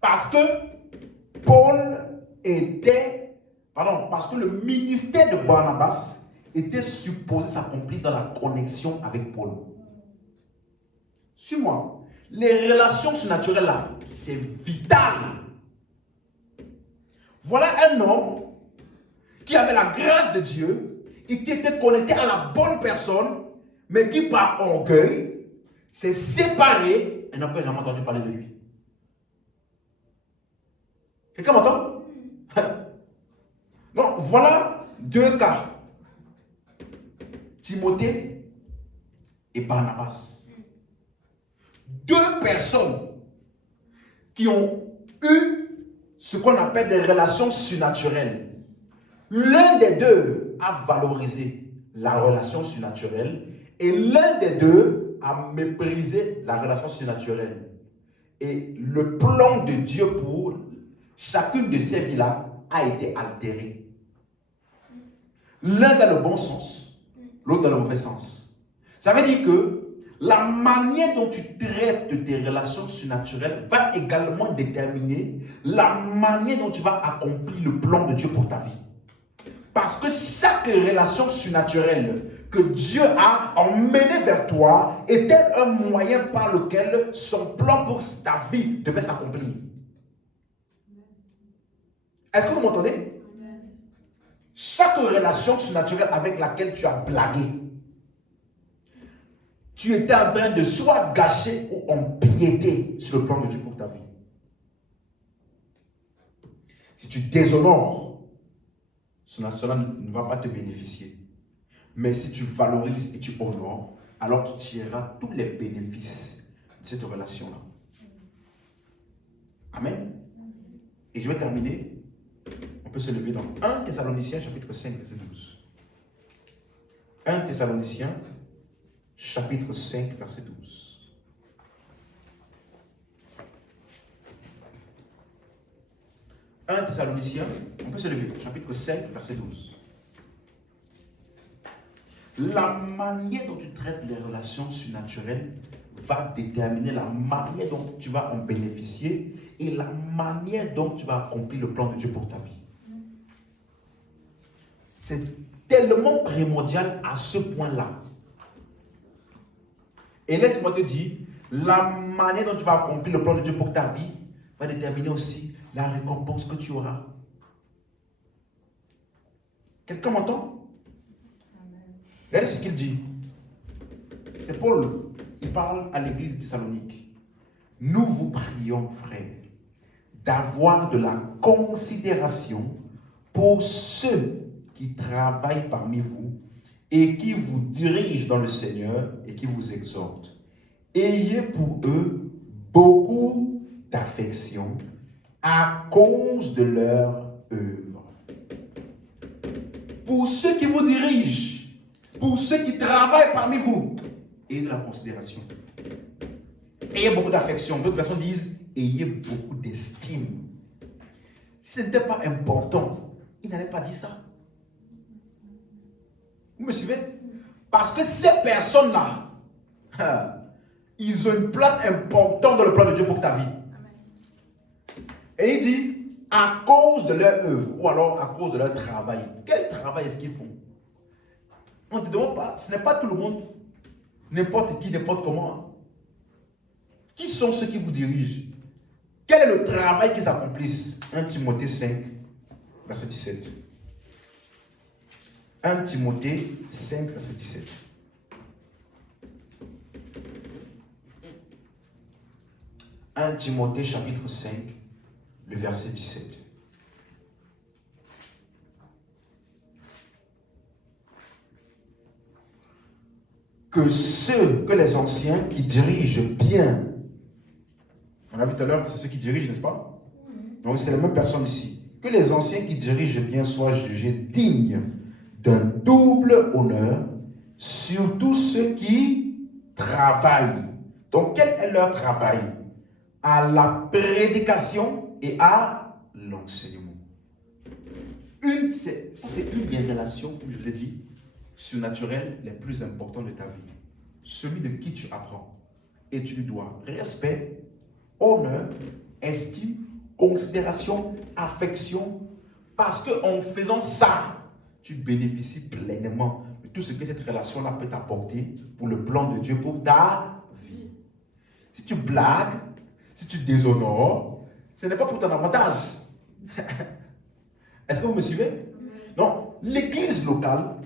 Parce que parce que le ministère de Barnabas était supposé s'accomplir dans la connexion avec Paul. Suis-moi. Les relations surnaturelles là, c'est vital. Voilà un homme qui avait la grâce de Dieu et qui était connecté à la bonne personne, mais qui par orgueil s'est séparé et n'a pas jamais entendu parler de lui. Quelqu'un m'entend? Donc voilà deux cas. Timothée et Barnabas. Deux personnes qui ont eu ce qu'on appelle des relations surnaturelles. L'un des deux a valorisé la relation surnaturelle et l'un des deux a méprisé la relation surnaturelle. Et le plan de Dieu pour chacune de ces vies-là a été altéré. L'un dans le bon sens, l'autre dans le mauvais sens. Ça veut dire que la manière dont tu traites tes relations surnaturelles va également déterminer la manière dont tu vas accomplir le plan de Dieu pour ta vie. Parce que chaque relation surnaturelle que Dieu a emmenée vers toi était un moyen par lequel son plan pour ta vie devait s'accomplir. Est-ce que vous m'entendez? Chaque relation surnaturelle avec laquelle tu as blagué, tu étais en train de soit gâcher ou empiéter sur le plan de Dieu pour ta vie. Si tu déshonores, cela ne va pas te bénéficier. Mais si tu valorises et tu honores, alors tu tireras tous les bénéfices de cette relation-là. Amen. Et je vais terminer. On peut se lever dans 1 Thessaloniciens chapitre 5, verset 12. 1 Thessaloniciens chapitre 5, verset 12. 1 Thessaloniciens, on peut se lever, chapitre 5, verset 12. La manière dont tu traites les relations surnaturelles va déterminer la manière dont tu vas en bénéficier et la manière dont tu vas accomplir le plan de Dieu pour ta vie. C'est tellement primordial à ce point-là. Et laisse-moi te dire, la manière dont tu vas accomplir le plan de Dieu pour ta vie va déterminer aussi la récompense que tu auras. Quelqu'un m'entend? Regardez ce qu'il dit. C'est Paul. Il parle à l'église de Thessalonique. Nous vous prions, frères, d'avoir de la considération pour ceux qui travaillent parmi vous et qui vous dirigent dans le Seigneur et qui vous exhortent. Ayez pour eux beaucoup d'affection à cause de leur œuvre. Pour ceux qui vous dirigent, pour ceux qui travaillent parmi vous, ayez de la considération. Ayez beaucoup d'affection. D'autres versions disent, ayez beaucoup d'estime. Si ce n'était pas important, il n'allait pas dire ça. Vous me suivez? Parce que ces personnes-là, ils ont une place importante dans le plan de Dieu pour ta vie. Et il dit, à cause de leur œuvre, ou alors à cause de leur travail. Quel travail est-ce qu'ils font? On ne te demande pas, ce n'est pas tout le monde, n'importe qui, n'importe comment. Qui sont ceux qui vous dirigent? Quel est le travail qu'ils accomplissent? 1 Timothée 5, verset 17. 1 Timothée 5, verset 17. « 1 Timothée chapitre 5, le verset 17. Que les anciens qui dirigent bien, on a vu tout à l'heure que c'est ceux qui dirigent, n'est-ce pas? Donc c'est la même personne ici. Que les anciens qui dirigent bien soient jugés dignes d'un double honneur, surtout ceux qui travaillent. Donc quel est leur travail? À la prédication et à l'enseignement. Ça c'est une des relations, comme je vous ai dit, surnaturelles les plus importantes de ta vie. Celui de qui tu apprends. Et tu lui dois respect, honneur, estime, considération, affection. Parce qu'en faisant ça, tu bénéficies pleinement de tout ce que cette relation-là peut t'apporter pour le plan de Dieu pour ta vie. Si tu blagues, si tu déshonores, ce n'est pas pour ton avantage. Est-ce que vous me suivez? Non, l'église locale,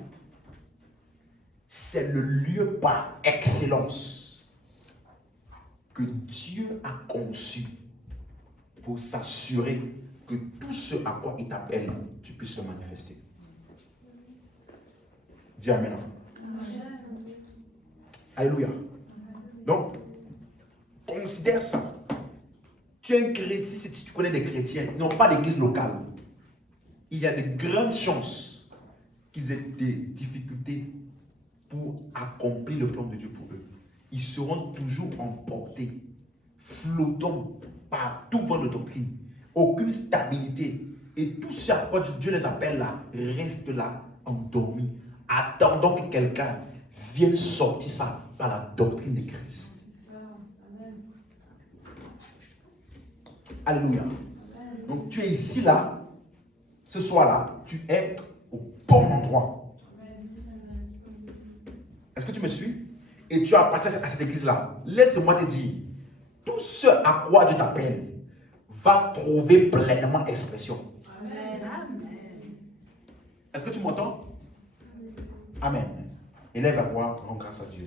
c'est le lieu par excellence que Dieu a conçu pour s'assurer que tout ce à quoi il t'appelle, tu puisses le manifester. Dis Amen. Alléluia. Donc, considère ça. Tu es un chrétien, si tu connais des chrétiens, ils n'ont pas d'église locale. Il y a de grandes chances qu'ils aient des difficultés pour accomplir le plan de Dieu pour eux. Ils seront toujours emportés, flottants par tout vent de doctrine, aucune stabilité. Et tout ce à quoi Dieu les appelle là, reste là, endormi, attendant que quelqu'un vienne sortir ça par la doctrine de Christ. Alléluia. Donc tu es ici là, ce soir-là, tu es au bon endroit. Est-ce que tu me suis? Et tu appartiens à cette église-là. Laisse-moi te dire, tout ce à quoi Dieu t'appelle va trouver pleinement expression. Amen. Est-ce que tu m'entends? Amen. Élève la voix, rends grâce à Dieu.